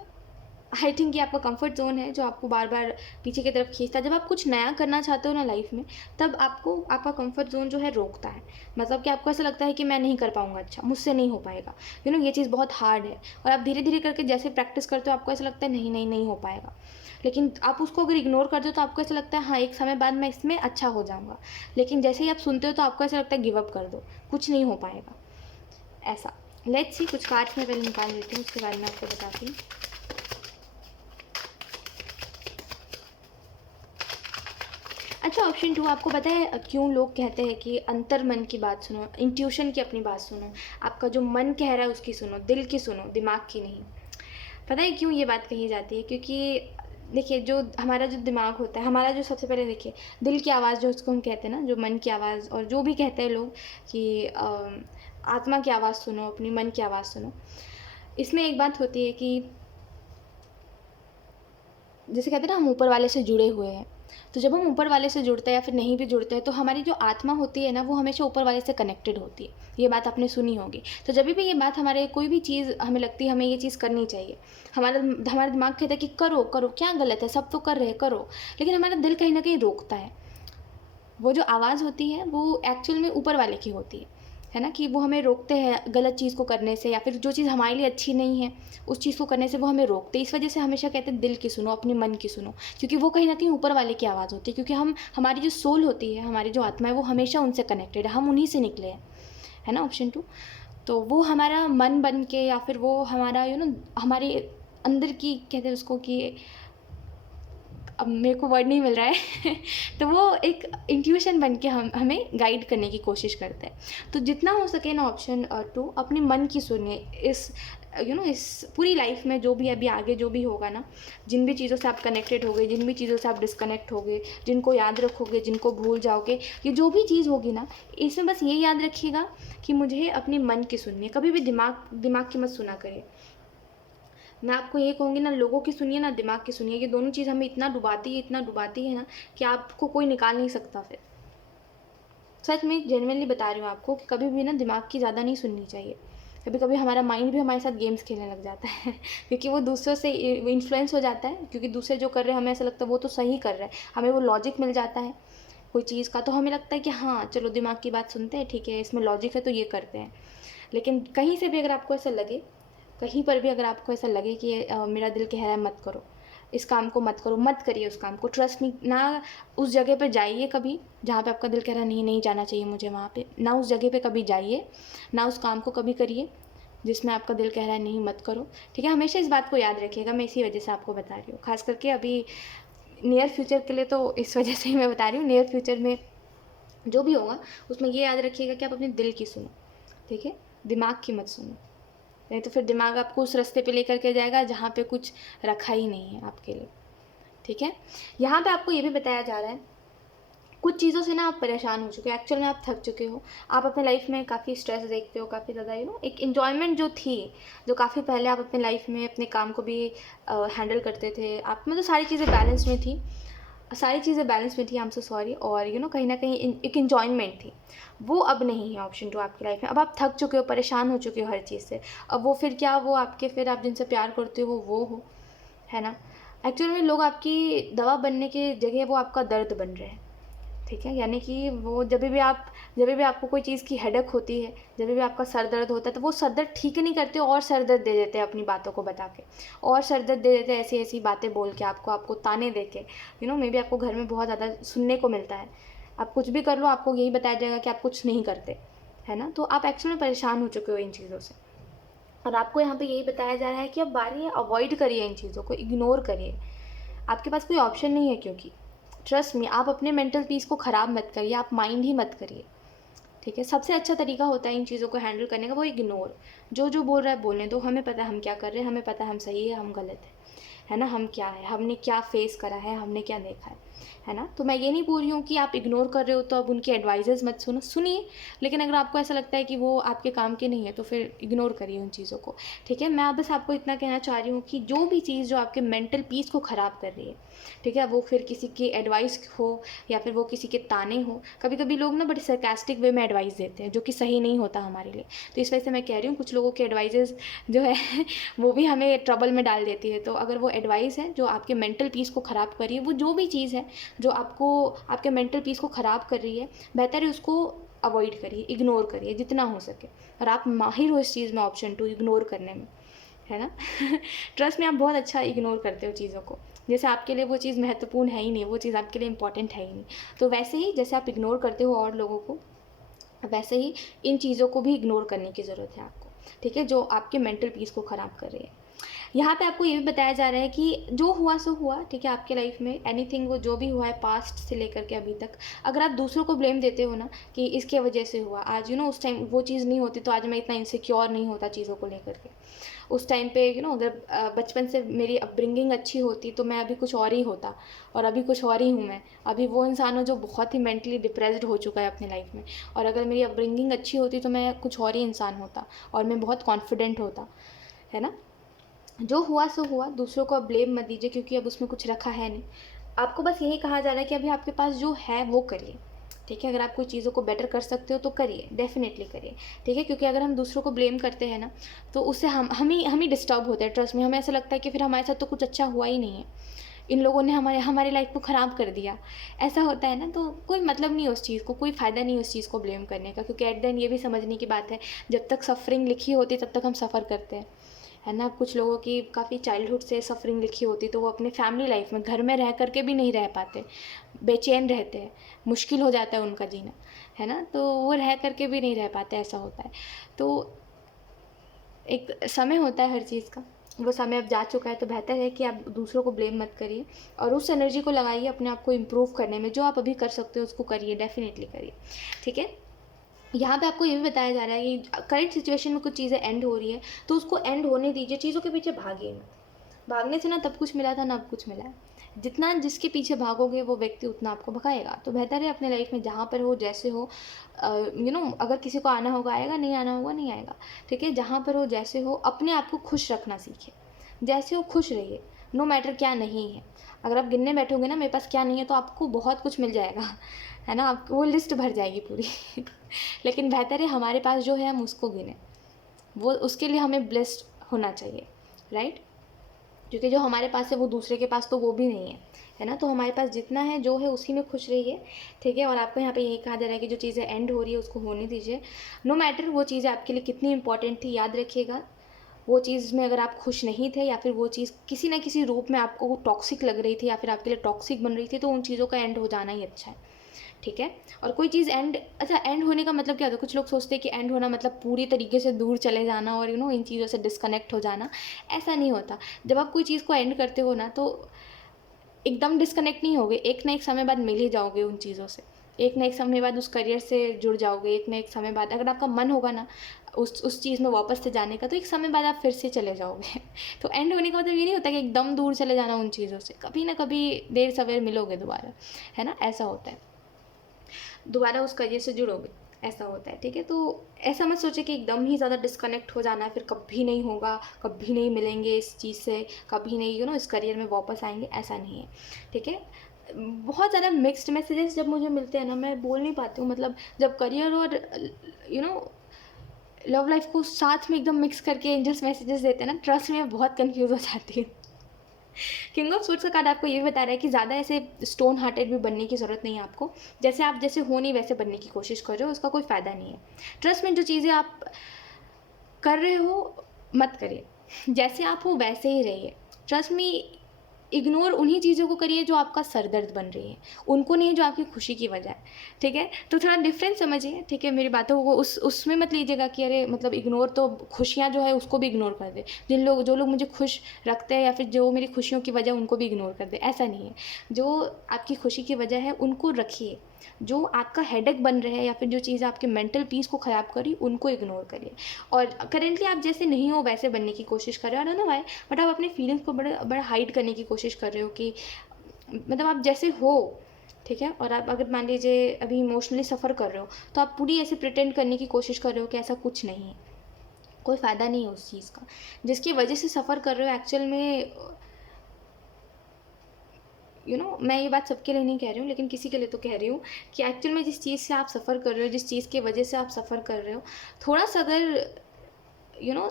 आई थिंक ये आपका कंफर्ट ज़ोन है जो आपको बार बार पीछे की तरफ खींचता है। जब आप कुछ नया करना चाहते हो ना लाइफ में, तब आपको आपका कंफर्ट ज़ोन जो है रोकता है। मतलब कि आपको ऐसा लगता है कि मैं नहीं कर पाऊँगा, अच्छा मुझसे नहीं हो पाएगा, ये चीज़ बहुत हार्ड है। और आप धीरे धीरे करके जैसे प्रैक्टिस करते हो आपको ऐसा लगता है नहीं नहीं नहीं हो पाएगा। लेकिन आप उसको अगर इग्नोर कर दो तो आपको ऐसा लगता है हाँ एक समय बाद मैं इसमें अच्छा हो जाऊँगा। लेकिन जैसे ही आप सुनते हो तो आपको ऐसा लगता है गिव अप कर दो, कुछ नहीं हो पाएगा। ऐसा लेट्स सी, कुछ कार्ड्स मैं पहले निकाल लेती हूँ, उसके बारे में आपको बताती हूँ। अच्छा, ऑप्शन 2, आपको पता है क्यों लोग कहते हैं कि अंतर मन की बात सुनो, इंट्यूशन की अपनी बात सुनो, आपका जो मन कह रहा है उसकी सुनो, दिल की सुनो, दिमाग की नहीं। पता है क्यों ये बात कही जाती है? क्योंकि देखिए जो हमारा जो दिमाग होता है, हमारा जो सबसे पहले देखिए दिल की आवाज़ जो उसको हम कहते हैं ना, जो मन की आवाज़, और जो भी कहते हैं लोग कि आत्मा की आवाज़ सुनो, अपनी मन की आवाज़ सुनो। इसमें एक बात होती है कि जैसे कहते हैं ना हम ऊपर वाले से जुड़े हुए हैं, तो जब हम ऊपर वाले से जुड़ते हैं या फिर नहीं भी जुड़ते हैं तो हमारी जो आत्मा होती है ना वो हमेशा ऊपर वाले से कनेक्टेड होती है। ये बात आपने सुनी होगी। तो जब भी ये बात हमारे कोई भी चीज़ हमें लगती है हमें ये चीज़ करनी चाहिए, हमारा हमारा दिमाग कहता है कि करो करो, क्या गलत है, सब तो कर रहे हैं करो, लेकिन हमारा दिल कहीं ना कहीं रोकता है। वो जो आवाज़ होती है वो एक्चुअल में ऊपर वाले की होती है ना, कि वो हमें रोकते हैं गलत चीज़ को करने से, या फिर जो चीज़ हमारे लिए अच्छी नहीं है उस चीज़ को करने से वो हमें रोकते हैं। इस वजह से हमेशा कहते हैं दिल की सुनो, अपने मन की सुनो, क्योंकि वो कहीं ना कहीं ऊपर वाले की आवाज़ होती है। क्योंकि हमारी जो सोल होती है, हमारी जो आत्मा है, वो हमेशा उनसे कनेक्टेड है, हम उन्हीं से निकले हैं, है ना, ऑप्शन 2। तो वो हमारा मन बन के, या फिर वो हमारा हमारे अंदर की कहते हैं उसको कि, अब मेरे को वर्ड नहीं मिल रहा है तो वो एक इंट्यूशन बन के हमें गाइड करने की कोशिश करते हैं। तो जितना हो सके ना ऑप्शन 2, अपने मन की सुनिए। इस पूरी लाइफ में जो भी अभी आगे जो भी होगा ना, जिन भी चीज़ों से आप कनेक्टेड हो गए, जिन भी चीज़ों से आप डिस्कनेक्ट हो गए, जिनको याद रखोगे, जिनको भूल जाओगे, ये जो भी चीज़ होगी ना, इसमें बस ये याद रखिएगा कि मुझे अपने मन की सुननी है। कभी भी दिमाग की मत सुना करिए। मैं आपको ये कहूँगी ना, लोगों की सुनिए ना दिमाग की सुनिए, ये दोनों चीज़ हमें इतना डुबाती है ना कि आपको कोई निकाल नहीं सकता फिर। सच में जेन्युइनली बता रही हूँ आपको कि कभी भी ना दिमाग की ज़्यादा नहीं सुननी चाहिए। कभी कभी हमारा माइंड भी हमारे साथ गेम्स खेलने लग जाता है क्योंकि वो दूसरों से इन्फ्लुएंस हो जाता है, क्योंकि दूसरे जो कर रहे हैं हमें ऐसा लगता है वो तो सही कर रहा है, हमें वो लॉजिक मिल जाता है कोई चीज़ का, तो हमें लगता है कि हाँ चलो दिमाग की बात सुनते हैं, ठीक है इसमें लॉजिक है तो ये करते हैं। लेकिन कहीं से भी अगर आपको ऐसा लगे, कहीं पर भी अगर आपको ऐसा लगे कि मेरा दिल कह रहा है मत करो, इस काम को मत करो, मत करिए उस काम को, ट्रस्ट नहीं ना, उस जगह पे जाइए कभी जहाँ पे आपका दिल कह रहा है नहीं नहीं जाना चाहिए मुझे वहाँ पे, ना उस जगह पे कभी जाइए, ना उस काम को कभी करिए जिसमें आपका दिल कह रहा है नहीं मत करो। ठीक है, हमेशा इस बात को याद रखिएगा, मैं इसी वजह से आपको बता रही हूँ, खास करके अभी नियर फ्यूचर के लिए तो इस वजह से ही मैं बता रही हूँ। नियर फ्यूचर में जो भी होगा उसमें ये याद रखिएगा कि आप अपने दिल की सुनो, ठीक है, दिमाग की मत सुनो, नहीं तो फिर दिमाग आपको उस रास्ते पे लेकर के जाएगा जहाँ पे कुछ रखा ही नहीं है आपके लिए। ठीक है, यहाँ पे आपको ये भी बताया जा रहा है कुछ चीज़ों से ना आप परेशान हो चुके हो, एक्चुअल में आप थक चुके हो, आप अपने लाइफ में काफ़ी स्ट्रेस देखते हो, काफ़ी ज़्यादा एक इन्जॉयमेंट जो थी, जो काफ़ी पहले आप अपने लाइफ में अपने काम को भी हैंडल करते थे, आप मतलब सारी चीज़ें बैलेंस में थी, आई एम सो सॉरी, और कहीं ना कहीं एक इन्जॉयमेंट थी, वो अब नहीं है ऑप्शन 2 आपकी लाइफ में। अब आप थक चुके हो, परेशान हो चुके हो हर चीज़ से, अब वो फिर क्या, वो आपके फिर आप जिनसे प्यार करते हो वो हो, है ना। एक्चुअल में लोग आपकी दवा बनने की जगह वो आपका दर्द बन रहे हैं, ठीक है, यानी कि वो जब भी आपको कोई चीज़ की हेडेक होती है, जब भी आपका सर दर्द होता है, तो वो सर दर्द ठीक नहीं करते और सर दर्द दे देते हैं अपनी बातों को बता के, और सर दर्द दे देते हैं ऐसी ऐसी बातें बोल के आपको ताने दे के, मे बी आपको घर में बहुत ज़्यादा सुनने को मिलता है, आप कुछ भी कर लो आपको यही बताया जाएगा कि आप कुछ नहीं करते, है ना। तो आप एक्चुअली में परेशान हो चुके हो इन चीज़ों से, और आपको यहाँ पे यही बताया जा रहा है कि अब बारी है अवॉइड करिए इन चीज़ों को, इग्नोर करिए, आपके पास कोई ऑप्शन नहीं है, क्योंकि ट्रस्ट मी, आप अपने मेंटल पीस को ख़राब मत करिए, आप माइंड ही मत करिए, ठीक है। सबसे अच्छा तरीका होता है इन चीज़ों को हैंडल करने का वो इग्नोर, जो बोल रहा है बोलने दो, हमें पता है हम क्या कर रहे हैं, हमें पता है हम सही है हम गलत है ना, हम क्या है, हमने क्या फेस करा है, हमने क्या देखा है, है ना। तो मैं ये नहीं बोल रही हूँ कि आप इग्नोर कर रहे हो तो अब उनकी एडवाइजेज़ मत सुनिए, लेकिन अगर आपको ऐसा लगता है कि वो आपके काम के नहीं है तो फिर इग्नोर करिए उन चीज़ों को, ठीक है। मैं बस आपको इतना कहना चाह रही हूँ कि जो भी चीज़ जो आपके मेंटल पीस को ख़राब कर रही है, ठीक है, वो फिर किसी की एडवाइस हो या फिर वो किसी के ताने हो। कभी कभी लोग ना बड़े सरकास्टिक वे में एडवाइस देते हैं जो कि सही नहीं होता हमारे लिए। तो इस वजह से मैं कह रही हूँ कुछ लोगों की एडवाइजेज़ जो है वो भी हमें ट्रबल में डाल देती है। तो अगर वो एडवाइस है जो आपके मेंटल पीस को ख़राब कर रही है, वो जो भी चीज़ है जो आपको आपके मेंटल पीस को ख़राब कर रही है, बेहतर है उसको अवॉइड करिए, इग्नोर करिए जितना हो सके। और आप माहिर हो इस चीज़ में, ऑप्शन 2 इग्नोर करने में, है ना। ट्रस्ट में आप बहुत अच्छा इग्नोर करते हो चीज़ों को, जैसे आपके लिए वो चीज़ महत्वपूर्ण है ही नहीं, वो चीज़ आपके लिए इंपॉर्टेंट है ही नहीं। तो वैसे ही जैसे आप इग्नोर करते हो और लोगों को, वैसे ही इन चीज़ों को भी इग्नोर करने की ज़रूरत है आपको, ठीक है, जो आपके मेंटल पीस को ख़राब कर रही है। यहाँ पे आपको ये भी बताया जा रहा है कि जो हुआ सो हुआ, ठीक है, आपके लाइफ में एनीथिंग, वो जो भी हुआ है पास्ट से लेकर के अभी तक, अगर आप दूसरों को ब्लेम देते हो ना कि इसके वजह से हुआ, आज उस टाइम वो चीज़ नहीं होती तो आज मैं इतना इनसिक्योर नहीं होता चीज़ों को लेकर के। उस टाइम पे अगर बचपन से मेरी अपब्रिंगिंग अच्छी होती तो मैं अभी कुछ और ही होता, और अभी कुछ और ही हूँ मैं। अभी वो इंसान हूँ जो बहुत ही मेंटली डिप्रेस्ड हो चुका है अपनी लाइफ में, और अगर मेरी अपब्रिंगिंग अच्छी होती तो मैं कुछ और ही इंसान होता और मैं बहुत कॉन्फिडेंट होता, है ना। जो हुआ सो हुआ, दूसरों को अब ब्लेम मत दीजिए क्योंकि अब उसमें कुछ रखा है नहीं। आपको बस यही कहा जा रहा है कि अभी आपके पास जो है वो करिए, ठीक है। अगर आप कोई चीज़ों को बेटर कर सकते हो तो करिए, डेफिनेटली करिए, ठीक है। क्योंकि अगर हम दूसरों को ब्लेम करते हैं ना तो उससे हम ही डिस्टर्ब होते हैं, ट्रस्ट में। हमें ऐसा लगता है कि फिर हमारे साथ तो कुछ अच्छा हुआ ही नहीं है, इन लोगों ने हमारी लाइफ को ख़राब कर दिया, ऐसा होता है ना। तो कोई मतलब नहीं है उस चीज़ को, कोई फ़ायदा नहीं है उस चीज़ को ब्लेम करने का, क्योंकि एट द एंड ये भी समझने की बात है, जब तक सफरिंग लिखी होती तब तक हम सफ़र करते हैं, है ना। कुछ लोगों की काफ़ी चाइल्डहुड से सफरिंग लिखी होती तो वो अपने फैमिली लाइफ में घर में रह करके भी नहीं रह पाते, बेचैन रहते हैं, मुश्किल हो जाता है उनका जीना, है ना। तो वो रह करके भी नहीं रह पाते, ऐसा होता है। तो एक समय होता है हर चीज़ का, वो समय अब जा चुका है, तो बेहतर है कि आप दूसरों को ब्लेम मत करिए और उस एनर्जी को लगाइए अपने आप को इम्प्रूव करने में। जो आप अभी कर सकते हो उसको करिए, डेफिनेटली करिए, ठीक है। यहाँ पे आपको ये भी बताया जा रहा है कि करंट सिचुएशन में कुछ चीज़ें एंड हो रही है तो उसको एंड होने दीजिए, चीज़ों के पीछे भागिए मत। भागने से ना तब कुछ मिला था ना अब कुछ मिला है। जितना जिसके पीछे भागोगे वो व्यक्ति उतना आपको भगाएगा। तो बेहतर है अपने लाइफ में जहाँ पर हो, जैसे हो, अगर किसी को आना होगा आएगा, नहीं आना होगा नहीं आएगा, ठीक है। जहाँ पर हो, जैसे हो, अपने आप को खुश रखना सीखिए। जैसे हो खुश रहिए, नो मैटर क्या नहीं है। अगर आप गिनने बैठोगे ना मेरे पास क्या नहीं है, तो आपको बहुत कुछ मिल जाएगा, है ना, आपको वो लिस्ट भर जाएगी पूरी। लेकिन बेहतर है हमारे पास जो है हम उसको गिनें, वो उसके लिए हमें ब्लेस्ड होना चाहिए, राइट। क्योंकि जो हमारे पास है वो दूसरे के पास तो वो भी नहीं है ना। तो हमारे पास जितना है जो है उसी में खुश रहिए, ठीक है। और आपको यहाँ पे यही कहा जा रहा है कि जो चीज़ें एंड हो रही है उसको होने दीजिए, नो मैटर वो चीज़ें आपके लिए कितनी इंपॉर्टेंट थी। याद रखिएगा, वो चीज़ में अगर आप खुश नहीं थे या फिर वो चीज़ किसी ना किसी रूप में आपको टॉक्सिक लग रही थी या फिर आपके लिए टॉक्सिक बन रही थी, तो उन चीज़ों का एंड हो जाना ही अच्छा है, ठीक है। और कोई चीज़ एंड, अच्छा, एंड होने का मतलब क्या होता है? कुछ लोग सोचते हैं कि एंड होना मतलब पूरी तरीके से दूर चले जाना और इन चीज़ों से डिस्कनेक्ट हो जाना। ऐसा नहीं होता। जब आप कोई चीज़ को एंड करते हो ना तो एकदम डिस्कनेक्ट नहीं होगे, एक ना एक समय बाद मिल ही जाओगे उन चीज़ों से, एक ना एक समय बाद उस करियर से जुड़ जाओगे, एक ना एक समय बाद अगर आपका मन होगा ना उस चीज़ में वापस से जाने का, तो एक समय बाद आप फिर से चले जाओगे। तो एंड होने का मतलब ये नहीं होता कि एकदम दूर चले जाना उन चीज़ों से, कभी ना कभी देर सवेर मिलोगे दोबारा, है ना, ऐसा होता है, दोबारा उस करियर से जुड़ोगे, ऐसा होता है, ठीक है। तो ऐसा मत सोचे कि एकदम ही ज़्यादा डिस्कनेक्ट हो जाना है, फिर कभी नहीं होगा, कभी नहीं मिलेंगे इस चीज़ से, कभी नहीं इस करियर में वापस आएंगे, ऐसा नहीं है, ठीक है। बहुत ज़्यादा मिक्स्ड मैसेजेस जब मुझे मिलते हैं ना, मैं बोल नहीं पाती हूँ, मतलब जब करियर और यू नो लव लाइफ को साथ में एकदम मिक्स करके एंजल्स मैसेजेस देते हैं ना, ट्रस्ट में बहुत कंफ्यूज हो जाती हूँ। किंग ऑफ सूट्स का कार्ड आपको ये भी बता रहा है कि ज़्यादा ऐसे स्टोन हार्टेड भी बनने की ज़रूरत नहीं है आपको। जैसे आप जैसे हो नहीं वैसे बनने की कोशिश कर रहे हो, उसका कोई फ़ायदा नहीं है। ट्रस्ट में जो चीज़ें आप कर रहे हो मत करिए, जैसे आप हो वैसे ही रहिए। ट्रस्ट में इग्नोर उन्हीं चीज़ों को करिए जो आपका सरदर्द बन रही है, उनको नहीं जो आपकी खुशी की वजह है, ठीक है। तो थोड़ा डिफरेंस समझिए, ठीक है, मेरी बातों को उसमें मत लीजिएगा कि अरे मतलब इग्नोर तो खुशियाँ जो है उसको भी इग्नोर कर दे, जो लोग मुझे खुश रखते हैं या फिर जो मेरी खुशियों की वजह उनको भी इग्नोर कर दे, ऐसा नहीं है। जो आपकी खुशी की वजह है उनको रखिए, जो आपका हेडेक बन रहे हैं या फिर जो चीज़ आपके मेंटल पीस को ख़राब करी उनको इग्नोर करिए। और करेंटली आप जैसे नहीं हो वैसे बनने की कोशिश कर रहे हो, I don't know why, but आप अपने फीलिंग्स को बड़ा हाइड करने की कोशिश कर रहे हो कि मतलब आप जैसे हो, ठीक है, और आप अगर मान लीजिए अभी इमोशनली सफ़र कर रहे हो, तो आप पूरी ऐसे प्रिटेंड करने की कोशिश कर रहे हो कि ऐसा कुछ नहीं है। कोई फ़ायदा नहीं है उस चीज़ का। जिसकी वजह से सफ़र कर रहे हो एक्चुअल में, मैं ये बात सबके लिए नहीं कह रही हूँ, लेकिन किसी के लिए तो कह रही हूँ कि एक्चुअल में जिस चीज़ से आप सफ़र कर रहे हो, जिस चीज़ की वजह से आप सफ़र कर रहे हो, थोड़ा सा अगर यू नो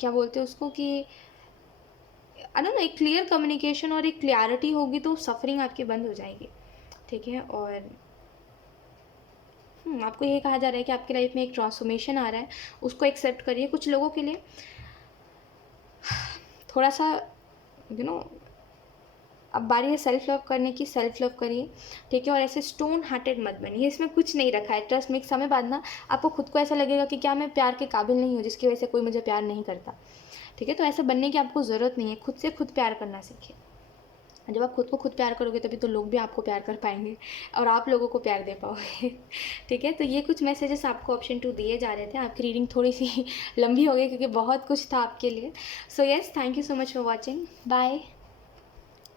क्या बोलते हैं उसको कि आई डोंट नो, एक क्लियर कम्युनिकेशन और एक क्लैरिटी होगी तो सफ़रिंग आपकी बंद हो जाएगी, ठीक है। और आपको ये कहा जा रहा है कि आपकी लाइफ में एक ट्रांसफॉर्मेशन आ रहा है, उसको एक्सेप्ट करिए। कुछ लोगों के लिए थोड़ा सा यू नो अब बारी है सेल्फ लव करने की, सेल्फ लव करिए, ठीक है। और ऐसे स्टोन हार्टेड मत बनिए, इसमें कुछ नहीं रखा है, ट्रस्ट में। एक समय बाद ना आपको खुद को ऐसा लगेगा कि क्या मैं प्यार के काबिल नहीं हूँ, जिसकी वजह से कोई मुझे प्यार नहीं करता, ठीक है। तो ऐसा बनने की आपको ज़रूरत नहीं है। खुद से खुद प्यार करना सीखिए। जब आप खुद को खुद प्यार करोगे तभी तो लोग भी आपको प्यार कर पाएंगे और आप लोगों को प्यार दे पाओगे। ठीक है, तो ये कुछ मैसेजेस आपको ऑप्शन 2 दिए जा रहे थे। आपकी रीडिंग थोड़ी सी लंबी हो गई क्योंकि बहुत कुछ था आपके लिए। So yes, thank you so much for watching, bye.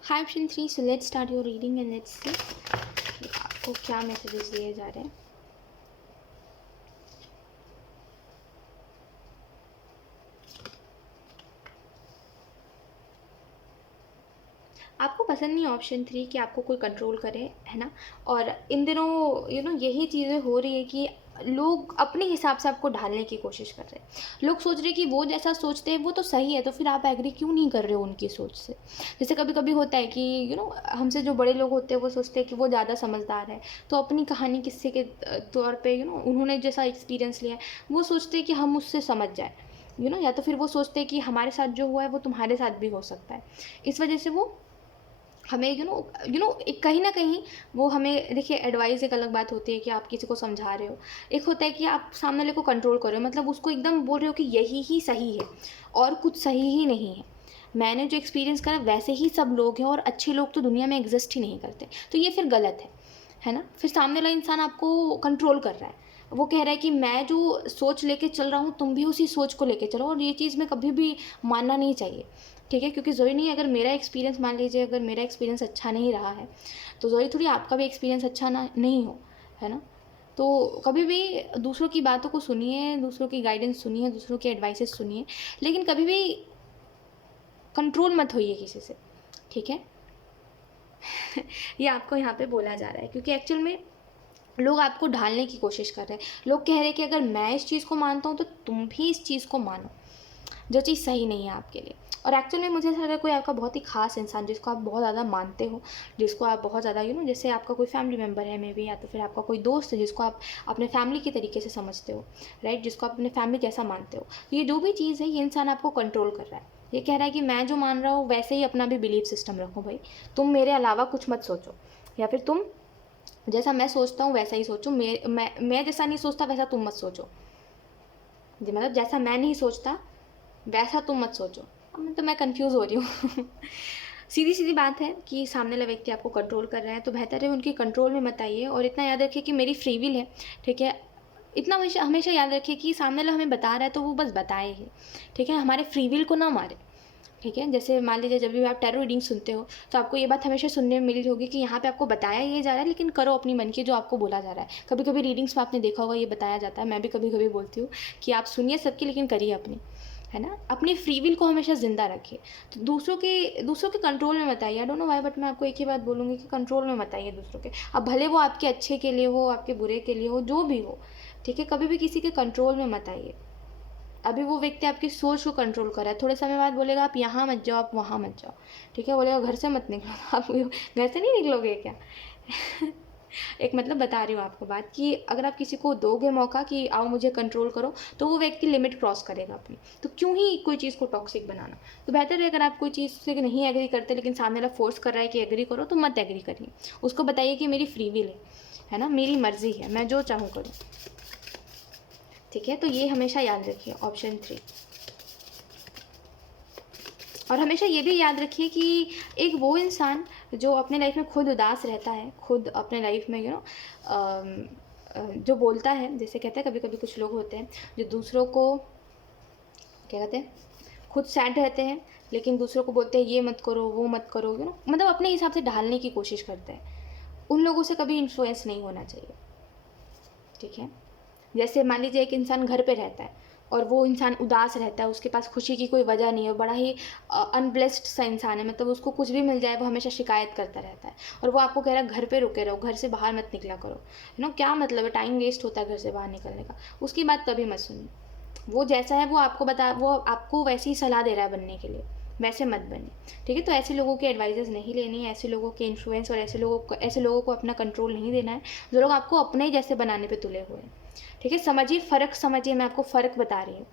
Hi option 3, so let's start your reading and let's see आपको क्या मैसेजेस दिए जा रहे हैं। आपको पसंद नहीं है ऑप्शन 3 कि आपको कोई कंट्रोल करे, है ना। और इन दिनों यही चीज़ें हो रही है कि लोग अपने हिसाब से आपको ढालने की कोशिश कर रहे हैं। लोग सोच रहे हैं कि वो जैसा सोचते हैं वो तो सही है, तो फिर आप एग्री क्यों नहीं कर रहे हो उनकी सोच से। जैसे कभी कभी होता है कि हमसे जो बड़े लोग होते हैं वो सोचते हैं कि वो ज़्यादा समझदार है, तो अपनी कहानी किस्से के तौर पे उन्होंने जैसा एक्सपीरियंस लिया है वो सोचते हैं कि हम उससे समझ जाए, या तो फिर वो सोचते हैं कि हमारे साथ जो हुआ है वो तुम्हारे साथ भी हो सकता है। इस वजह से वो हमें एक कहीं ना कहीं वो हमें, देखिए एडवाइस एक अलग बात होती है कि आप किसी को समझा रहे हो, एक होता है कि आप सामने वाले को कंट्रोल कर रहे हो, मतलब उसको एकदम बोल रहे हो कि यही ही सही है और कुछ सही ही नहीं है। मैंने जो एक्सपीरियंस करा वैसे ही सब लोग हैं और अच्छे लोग तो दुनिया में एग्जिस्ट ही नहीं करते, तो ये फिर गलत है ना। फिर सामने वाला इंसान आपको कंट्रोल कर रहा है, वो कह रहा है कि मैं जो सोच लेके चल रहा हूँ तुम भी उसी सोच को लेके चलो, और ये चीज़ में कभी भी मानना नहीं चाहिए, ठीक है। क्योंकि ज़रूरी नहीं है, अगर मेरा एक्सपीरियंस मान लीजिए अगर मेरा एक्सपीरियंस अच्छा नहीं रहा है तो ज़रूरी थोड़ी आपका भी एक्सपीरियंस अच्छा ना नहीं हो, है ना। तो कभी भी दूसरों की बातों को सुनिए, दूसरों की गाइडेंस सुनिए, दूसरों की एडवाइसेस सुनिए, लेकिन कभी भी कंट्रोल मत होइए किसी से, ठीक है। ये आपको यहाँ पे बोला जा रहा है क्योंकि एक्चुअल में लोग आपको ढालने की कोशिश कर रहे हैं। लोग कह रहे हैं कि अगर मैं इस चीज़ को मानता हूँ तो तुम भी इस चीज़ को मानो, जो चीज़ सही नहीं है आपके लिए। और एक्चुअल में मुझे ऐसा लगा कोई आपका बहुत ही खास इंसान जिसको आप बहुत ज़्यादा मानते हो, जिसको आप बहुत ज़्यादा जैसे आपका कोई फैमिली मेम्बर है मे बी, या तो फिर आपका कोई दोस्त है जिसको आप अपने फैमिली के तरीके से समझते हो, राइट, जिसको आप अपने फैमिली जैसा मानते हो। तो ये जो भी चीज़ है ये इंसान आपको कंट्रोल कर रहा है। ये कह रहा है कि मैं जो मान रहा हूँ वैसे ही अपना भी बिलीफ सिस्टम रखो भाई, तुम मेरे अलावा कुछ मत सोचो, या फिर तुम जैसा मैं सोचता हूँ वैसा ही सोचो, मैं जैसा नहीं सोचता वैसा तुम मत सोचो जी, मतलब जैसा मैं नहीं सोचता वैसा तुम मत सोचो। अब मैं कंफ्यूज हो रही हूँ। सीधी सीधी बात है कि सामने वाला व्यक्ति आपको कंट्रोल कर रहा है तो बेहतर है उनके कंट्रोल में मत आइए। और इतना याद रखिए कि मेरी फ्री विल है, ठीक है। इतना हमेशा हमेशा याद रखिए कि सामने वाला हमें बता रहा है तो वो बस बताए ही, ठीक है। हमारे फ्री विल को ना मारे, ठीक है। जैसे मान लीजिए जब भी आप टैरो रीडिंग सुनते हो तो आपको ये बात हमेशा सुनने में मिली होगी कि यहाँ पे आपको बताया ये जा रहा है लेकिन करो अपनी मन की जो आपको बोला जा रहा है। कभी कभी रीडिंग्स में आपने देखा होगा ये बताया जाता है, मैं भी कभी कभी बोलती हूँ कि आप सुनिए सबकी लेकिन करिए अपनी, है ना। अपनी फ्री विल को हमेशा ज़िंदा रखिए। तो दूसरों के कंट्रोल में मत आइए। I don't know why, but मैं आपको एक ही बात बोलूँगी कि कंट्रोल में मत आइए दूसरों के। अब भले वो आपके अच्छे के लिए हो, आपके बुरे के लिए हो, जो भी हो, ठीक है। कभी भी किसी के कंट्रोल में मत आइए। अभी वो व्यक्ति आपकी सोच को कंट्रोल कर रहा है, थोड़े समय बाद बोलेगा आप यहाँ मत जाओ, आप वहाँ मत जाओ, ठीक है। बोलेगा घर से मत निकलो, तो आप घर से नहीं निकलोगे क्या। एक मतलब बता रही हूँ आपको बात कि अगर आप किसी को दोगे मौका कि आओ मुझे कंट्रोल करो तो वो व्यक्ति लिमिट क्रॉस करेगा अपनी। तो क्यों ही कोई चीज़ को टॉक्सिक बनाना। तो बेहतर है अगर आप कोई चीज़ से नहीं एग्री करते लेकिन सामने वाला फोर्स कर रहा है कि एग्री करो तो मत एग्री करिए। उसको बताइए कि मेरी फ्री विल है ना, मेरी मर्जी है, मैं जो चाहूँ करूँ, ठीक है। तो ये हमेशा याद रखिए ऑप्शन 3। और हमेशा ये भी याद रखिए कि एक वो इंसान जो अपने लाइफ में खुद उदास रहता है, खुद अपने लाइफ में जो बोलता है, जैसे कहते हैं कभी कभी कुछ लोग होते हैं जो दूसरों को क्या कहते हैं, खुद सैड रहते हैं लेकिन दूसरों को बोलते हैं ये मत करो, वो मत करो, मतलब अपने हिसाब से ढालने की कोशिश करते हैं। उन लोगों से कभी इन्फ्लुएंस नहीं होना चाहिए, ठीक है। जैसे मान लीजिए एक इंसान घर पे रहता है और वो इंसान उदास रहता है, उसके पास खुशी की कोई वजह नहीं है, बड़ा ही अनब्लेस्ड सा इंसान है, मतलब उसको कुछ भी मिल जाए वो हमेशा शिकायत करता रहता है, और वो आपको कह रहा है घर पे रुके रहो, घर से बाहर मत निकला करो, क्या मतलब है, टाइम वेस्ट होता है घर से बाहर निकलने का। उसकी बात कभी मत सुनिए। वो जैसा है वो आपको वैसी ही सलाह दे रहा है बनने के लिए, वैसे मत बने, ठीक है। तो ऐसे लोगों के एडवाइजेस नहीं लेनी है, ऐसे लोगों के इन्फ्लुएंस और ऐसे लोगों को अपना कंट्रोल नहीं देना है, जो लोग आपको अपने ही जैसे बनाने पे तुले हुए हैं, ठीक है। समझिए, फ़र्क समझिए, मैं आपको फ़र्क बता रही हूँ,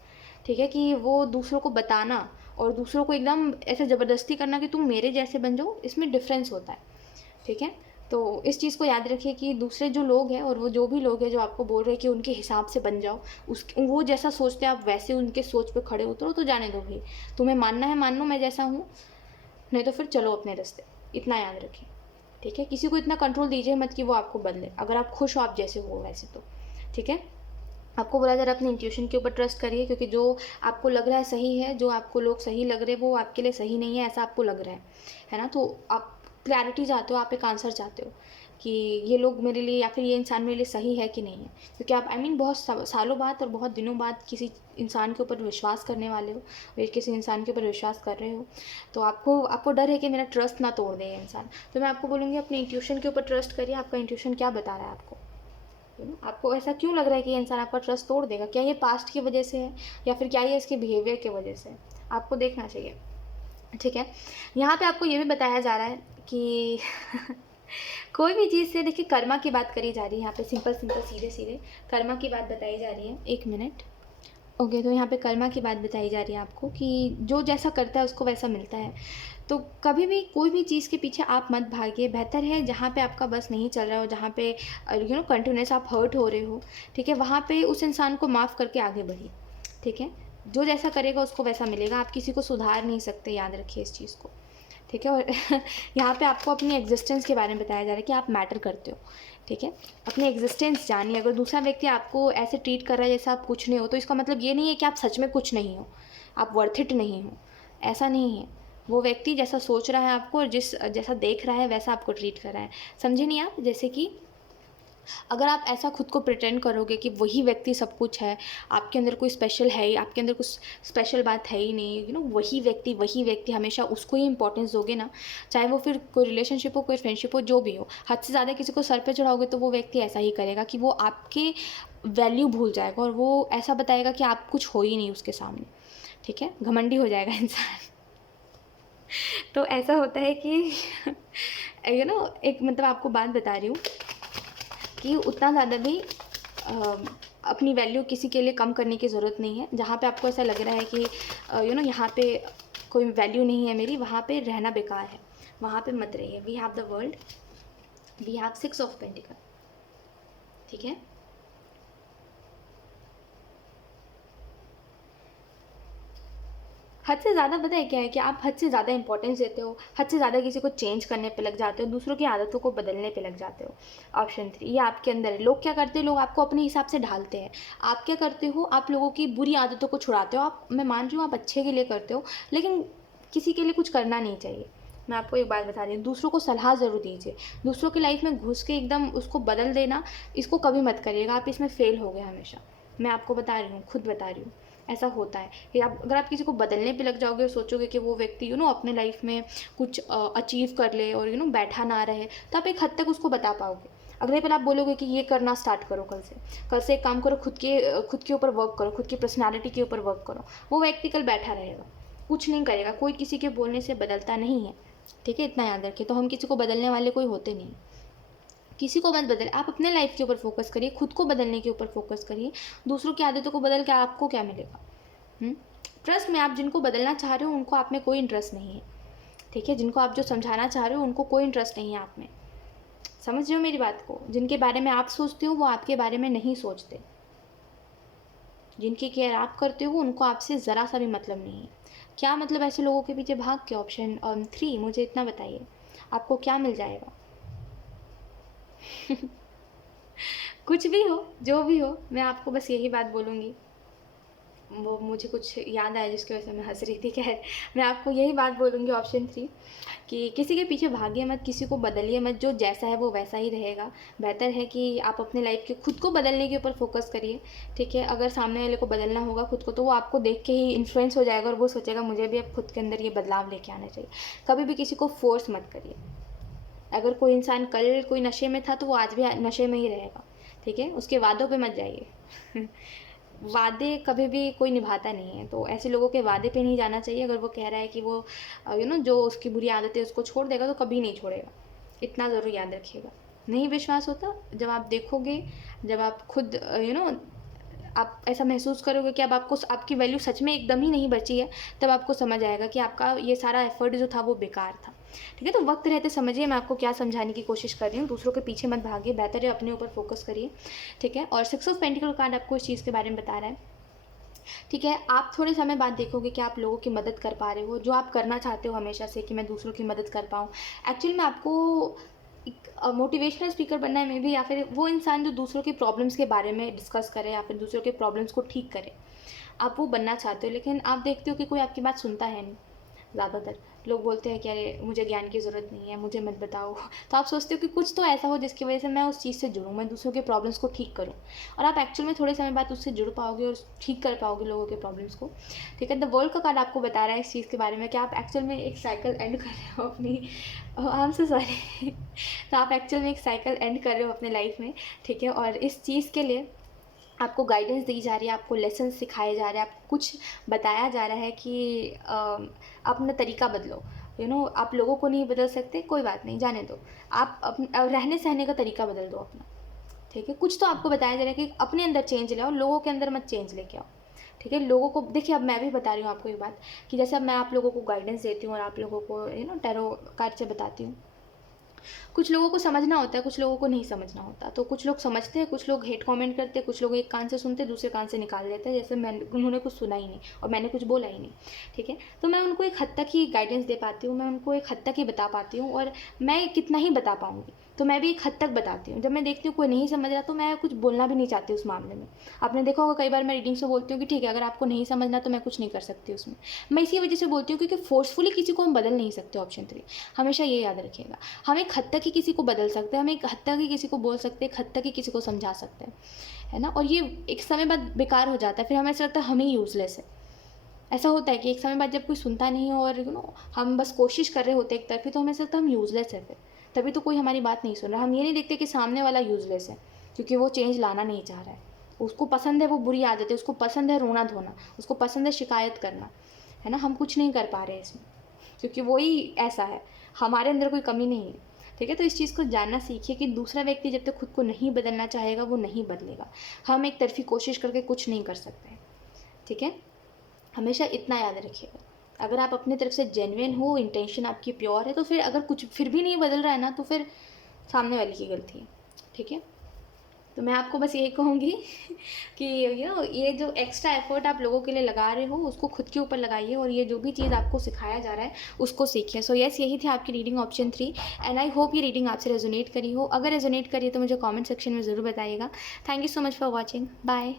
ठीक है। कि वो दूसरों को बताना और दूसरों को एकदम ऐसे ज़बरदस्ती करना कि तुम मेरे जैसे बन जाओ, इसमें डिफरेंस होता है, ठीक है। तो इस चीज़ को याद रखिए कि दूसरे जो लोग हैं और वो जो भी लोग हैं जो आपको बोल रहे हैं कि उनके हिसाब से बन जाओ, उस वो जैसा सोचते हैं आप वैसे उनके सोच पे खड़े उतरो, तो जाने दो भाई, तुम्हें मानना है मान लो मैं जैसा हूँ, नहीं तो फिर चलो अपने रास्ते। इतना याद रखिए, ठीक है। किसी को इतना कंट्रोल दीजिए मत कि वो आपको बदले, अगर आप खुश हो आप जैसे हो वैसे, तो ठीक है। आपको बोला जा रहा है अपने इंट्यूशन के ऊपर ट्रस्ट करिए, क्योंकि जो आपको लग रहा है सही है, जो आपको लोग सही लग रहे हैं, वो आपके लिए सही नहीं है, ऐसा आपको लग रहा है ना। तो आप क्लैरिटी चाहते हो, आप एक आंसर चाहते हो कि ये लोग मेरे लिए या फिर ये इंसान मेरे लिए सही है कि नहीं है, क्योंकि आप बहुत सालों बाद और बहुत दिनों बाद किसी इंसान के ऊपर विश्वास करने वाले हो, और किसी इंसान के ऊपर विश्वास कर रहे हो, तो आपको आपको डर है कि मेरा ट्रस्ट ना तोड़ दे ये इंसान। तो मैं आपको बोलूँगी अपने इंट्यूशन के ऊपर ट्रस्ट करिए, आपका इंट्यूशन क्या बता रहा है आपको, आपको ऐसा क्यों लग रहा है कि ये इंसान आपका ट्रस्ट तोड़ देगा, क्या ये पास्ट की वजह से है या फिर क्या ये इसके बिहेवियर की वजह से है, आपको देखना चाहिए, ठीक है। यहाँ पे आपको ये भी बताया जा रहा है कि कोई भी चीज़ से देखिए कर्मा की बात करी जा रही है यहाँ पे, सिंपल सिंपल सीधे सीधे कर्मा की बात बताई जा रही है। एक मिनट, ओके। तो यहाँ पे कर्मा की बात बताई जा रही है आपको कि जो जैसा करता है उसको वैसा मिलता है। तो कभी भी कोई भी चीज़ के पीछे आप मत भागिए, बेहतर है जहाँ पे आपका बस नहीं चल रहा हो, जहाँ पे कंटिन्यूस आप हर्ट हो रहे हो, ठीक है, वहाँ पे उस इंसान को माफ़ करके आगे बढ़िए, ठीक है। जो जैसा करेगा उसको वैसा मिलेगा, आप किसी को सुधार नहीं सकते, याद रखिए इस चीज़ को, ठीक है। और यहाँ पे आपको अपनी एग्जिस्टेंस के बारे में बताया जा रहा है कि आप मैटर करते हो, ठीक है। अपनी एग्जिस्टेंस जानिए, अगर दूसरा व्यक्ति आपको ऐसे ट्रीट कर रहा है जैसे आप कुछ नहीं हो, तो इसका मतलब ये नहीं है कि आप सच में कुछ नहीं हो, आप वर्थ इट नहीं हो, ऐसा नहीं है। वो व्यक्ति जैसा सोच रहा है आपको और जैसा देख रहा है वैसा आपको ट्रीट कर रहा है, समझे नहीं आप। जैसे कि अगर आप ऐसा खुद को प्रिटेंड करोगे कि वही व्यक्ति सब कुछ है, आपके अंदर कोई स्पेशल है ही, आपके अंदर कुछ स्पेशल बात है ही नहीं, वही व्यक्ति हमेशा उसको ही इंपॉर्टेंस दोगे ना, चाहे वो फिर कोई रिलेशनशिप हो, कोई फ्रेंडशिप हो, जो भी हो, हद से ज़्यादा किसी को सर पे चढ़ाओगे तो वो व्यक्ति ऐसा ही करेगा कि वो आपके वैल्यू भूल जाएगा और वो ऐसा बताएगा कि आप कुछ हो ही नहीं उसके सामने, ठीक है। घमंडी हो जाएगा इंसान। तो ऐसा होता है कि एक मतलब आपको बात बता रही हूँ कि उतना ज़्यादा भी अपनी वैल्यू किसी के लिए कम करने की ज़रूरत नहीं है। जहाँ पे आपको ऐसा लग रहा है कि यहाँ पे कोई वैल्यू नहीं है मेरी, वहाँ पे रहना बेकार है, वहाँ पे मत रहिए। We have the world, we have 6 of pentacle, ठीक है। हद से ज़्यादा पता है क्या है कि आप हद से ज़्यादा इंपॉर्टेंस देते हो, हद से ज़्यादा किसी को चेंज करने पे लग जाते हो, दूसरों की आदतों को बदलने पे लग जाते हो। ऑप्शन 3 ये आपके अंदर है। लोग क्या करते हैं, लोग आपको अपने हिसाब से ढालते हैं। आप क्या करते हो, आप लोगों की बुरी आदतों को छुड़ाते हो। आप, मैं मान रही हूँ आप अच्छे के लिए करते हो, लेकिन किसी के लिए कुछ करना नहीं चाहिए। मैं आपको एक बात बता रही हूँ, दूसरों को सलाह ज़रूर दीजिए। दूसरों की लाइफ में घुस के एकदम उसको बदल देना, इसको कभी मत करिएगा, आप इसमें फ़ेल हो गए हमेशा। मैं आपको बता रही हूँ, खुद बता रही हूँ, ऐसा होता है कि अगर आप किसी को बदलने पे लग जाओगे और सोचोगे कि वो व्यक्ति अपने लाइफ में कुछ अचीव कर ले और बैठा ना रहे, तो आप एक हद तक उसको बता पाओगे। अगले पल आप बोलोगे कि ये करना स्टार्ट करो, कल से एक काम करो, खुद के ऊपर वर्क करो, खुद की पर्सनालिटी के ऊपर वर्क करो। वो व्यक्ति कल बैठा रहेगा, कुछ नहीं करेगा। कोई किसी के बोलने से बदलता नहीं है, ठीक है, इतना याद रखिए। तो हम किसी को बदलने वाले कोई होते नहीं, किसी को मत बदले। आप अपने लाइफ के ऊपर फोकस करिए, खुद को बदलने के ऊपर फोकस करिए। दूसरों की आदतों को बदल के आपको क्या मिलेगा। ट्रस्ट में, आप जिनको बदलना चाह रहे हो उनको आप में कोई इंटरेस्ट नहीं है, ठीक है। जिनको आप जो समझाना चाह रहे हो उनको कोई इंटरेस्ट नहीं है आप में। समझ रहे हो मेरी बात को। जिनके बारे में आप सोचते हो वो आपके बारे में नहीं सोचते। जिनकी केयर आप करते हो उनको आपसे ज़रा सा भी मतलब नहीं है। क्या मतलब ऐसे लोगों के पीछे भाग के। ऑप्शन 3, मुझे इतना बताइए आपको क्या मिल जाएगा। कुछ भी हो, जो भी हो, मैं आपको बस यही बात बोलूँगी वो मुझे कुछ याद आया जिसकी वजह से मैं हंस रही थी। खैर, मैं आपको यही बात बोलूँगी ऑप्शन 3 कि किसी के पीछे भागिए मत, किसी को बदलिए मत, जो जैसा है वो वैसा ही रहेगा। बेहतर है कि आप अपने लाइफ के खुद को बदलने के ऊपर फोकस करिए, ठीक है। अगर सामने वाले को बदलना होगा खुद को, तो वो आपको देख के ही इन्फ्लुएंस हो जाएगा और वो सोचेगा मुझे भी अब खुद के अंदर ये बदलाव लेके आना चाहिए। कभी भी किसी को फोर्स मत करिए। अगर कोई इंसान कल कोई नशे में था तो वो आज भी नशे में ही रहेगा, ठीक है। उसके वादों पे मत जाइए। वादे कभी भी कोई निभाता नहीं है, तो ऐसे लोगों के वादे पे नहीं जाना चाहिए। अगर वो कह रहा है कि वो जो उसकी बुरी आदत है उसको छोड़ देगा, तो कभी नहीं छोड़ेगा। इतना ज़रूर याद रखिएगा। नहीं विश्वास होता, जब आप देखोगे, जब आप खुद आप ऐसा महसूस करोगे कि अब आपको आपकी वैल्यू सच में एकदम ही नहीं बची है, तब आपको समझ आएगा कि आपका ये सारा एफर्ट जो था वो बेकार था, ठीक है। तो वक्त रहते समझिए मैं आपको क्या समझाने की कोशिश कर रही हूँ। दूसरों के पीछे मत भागिए, बेहतर है अपने ऊपर फोकस करिए, ठीक है। और 6 ऑफ पेंटिकल कार्ड आपको इस चीज़ के बारे में बता रहा है, ठीक है। आप थोड़े समय बाद देखोगे कि आप लोगों की मदद कर पा रहे हो, जो आप करना चाहते हो हमेशा से कि मैं दूसरों की मदद कर पाऊँ। एक्चुअली में आपको एक मोटिवेशनल स्पीकर बनना है मे बी, या फिर वो इंसान जो दूसरों की प्रॉब्लम्स के बारे में डिस्कस करे या फिर दूसरों के प्रॉब्लम्स को ठीक करे, आप वो बनना चाहते हो। लेकिन आप देखते हो कि कोई आपकी बात सुनता है नहीं। ज़्यादातर लोग बोलते हैं कि अरे मुझे ज्ञान की ज़रूरत नहीं है, मुझे मत बताओ। तो आप सोचते हो कि कुछ तो ऐसा हो जिसकी वजह से मैं उस चीज़ से जुड़ूँ, मैं दूसरों के प्रॉब्लम्स को ठीक करूँ, और आप एक्चुअल में थोड़े समय बाद उससे जुड़ पाओगे और ठीक कर पाओगे लोगों के प्रॉब्लम्स को, ठीक है। द वर्ल्ड का कार्ड आपको बता रहा है इस चीज़ के बारे में कि आप एक्चुअल में एक साइकिल एंड कर रहे हो अपनी, आई एम सो सॉरी। तो आप एक्चुअल में एक साइकिल एंड कर रहे हो अपने लाइफ में, ठीक है। और इस चीज़ के लिए आपको गाइडेंस दी जा रही है, आपको लेसन सिखाए जा रहे हैं, आपको कुछ बताया जा रहा है कि अपना तरीका बदलो। आप लोगों को नहीं बदल सकते, कोई बात नहीं, जाने दो। आप रहने सहने का तरीका बदल दो अपना, ठीक है। कुछ तो आपको बताया जा रहा है कि अपने अंदर चेंज ले आओ, लोगों के अंदर मत चेंज लेके आओ, ठीक है। लोगों को देखिए, अब मैं भी बता रही हूँ आपको एक बात कि जैसे अब मैं आप लोगों को गाइडेंस देती हूँ और आप लोगों को टैरो कार्ड से बताती हूँ, कुछ लोगों को समझना होता है, कुछ लोगों को नहीं समझना होता। तो कुछ लोग समझते हैं, कुछ लोग हेट कमेंट करते हैं, कुछ लोग एक कान से सुनते हैं, दूसरे कान से निकाल देते हैं, जैसे उन्होंने कुछ सुना ही नहीं और मैंने कुछ बोला ही नहीं, ठीक है। तो मैं उनको एक हद तक ही गाइडेंस दे पाती हूँ, मैं उनको एक हद तक ही बता पाती हूँ, और मैं कितना ही बता पाऊँगी, तो मैं भी एक हद तक बताती हूँ। जब मैं देखती हूँ कोई नहीं समझ रहा, तो मैं कुछ बोलना भी नहीं चाहती उस मामले में। आपने देखा होगा कई बार मैं रीडिंग्स में बोलती हूँ कि ठीक है, अगर आपको नहीं समझना तो मैं कुछ नहीं कर सकती उसमें। मैं इसी वजह से बोलती हूँ क्योंकि फोर्सफुली किसी को हम बदल नहीं सकते। ऑप्शन 3 हमेशा ये याद रखिएगा। हम एक हद तक ही किसी को बदल सकते हैं, हम एक हद तक ही किसी को बोल सकते हैं, एक हद तक ही किसी को समझा सकते हैं, है ना। और ये एक समय बाद बेकार हो जाता है, फिर हमें ऐसा लगता है हम ही यूज़लेस है। ऐसा होता है कि एक समय बाद जब कोई सुनता नहीं हो और हम बस कोशिश कर रहे होते एक तरफी, तो हमें ऐसा लगता है हम यूज़लेस है, फिर तभी तो कोई हमारी बात नहीं सुन रहा। हम ये नहीं देखते कि सामने वाला यूज़लेस है क्योंकि वो चेंज लाना नहीं चाह रहा है। उसको पसंद है वो बुरी आदत है, उसको पसंद है रोना धोना, उसको पसंद है शिकायत करना, है ना। हम कुछ नहीं कर पा रहे हैं इसमें क्योंकि वही ऐसा है, हमारे अंदर कोई कमी नहीं है, ठीक है। तो इस चीज़ को जानना सीखिए कि दूसरा व्यक्ति जब तक खुद को नहीं बदलना चाहेगा वो नहीं बदलेगा। हम एक तरफी कोशिश करके कुछ नहीं कर सकते, ठीक है। हमेशा इतना याद रखिएगा। अगर आप अपनी तरफ से जेन्युइन हो, इंटेंशन आपकी प्योर है, तो फिर अगर कुछ फिर भी नहीं बदल रहा है ना, तो फिर सामने वाले की गलती है, ठीक है। तो मैं आपको बस यही कहूँगी कि ये जो एक्स्ट्रा एफर्ट आप लोगों के लिए लगा रहे हो उसको खुद के ऊपर लगाइए, और ये जो भी चीज़ आपको सिखाया जा रहा है उसको सीखिए। सो यस, यही थी आपकी reading option 3, and I hope ये रीडिंग आपसे रेजोनेट करी हो। अगर रेजोनेट करी है तो मुझे कमेंट सेक्शन में ज़रूर बताइएगा। Thank you so much for watching. Bye.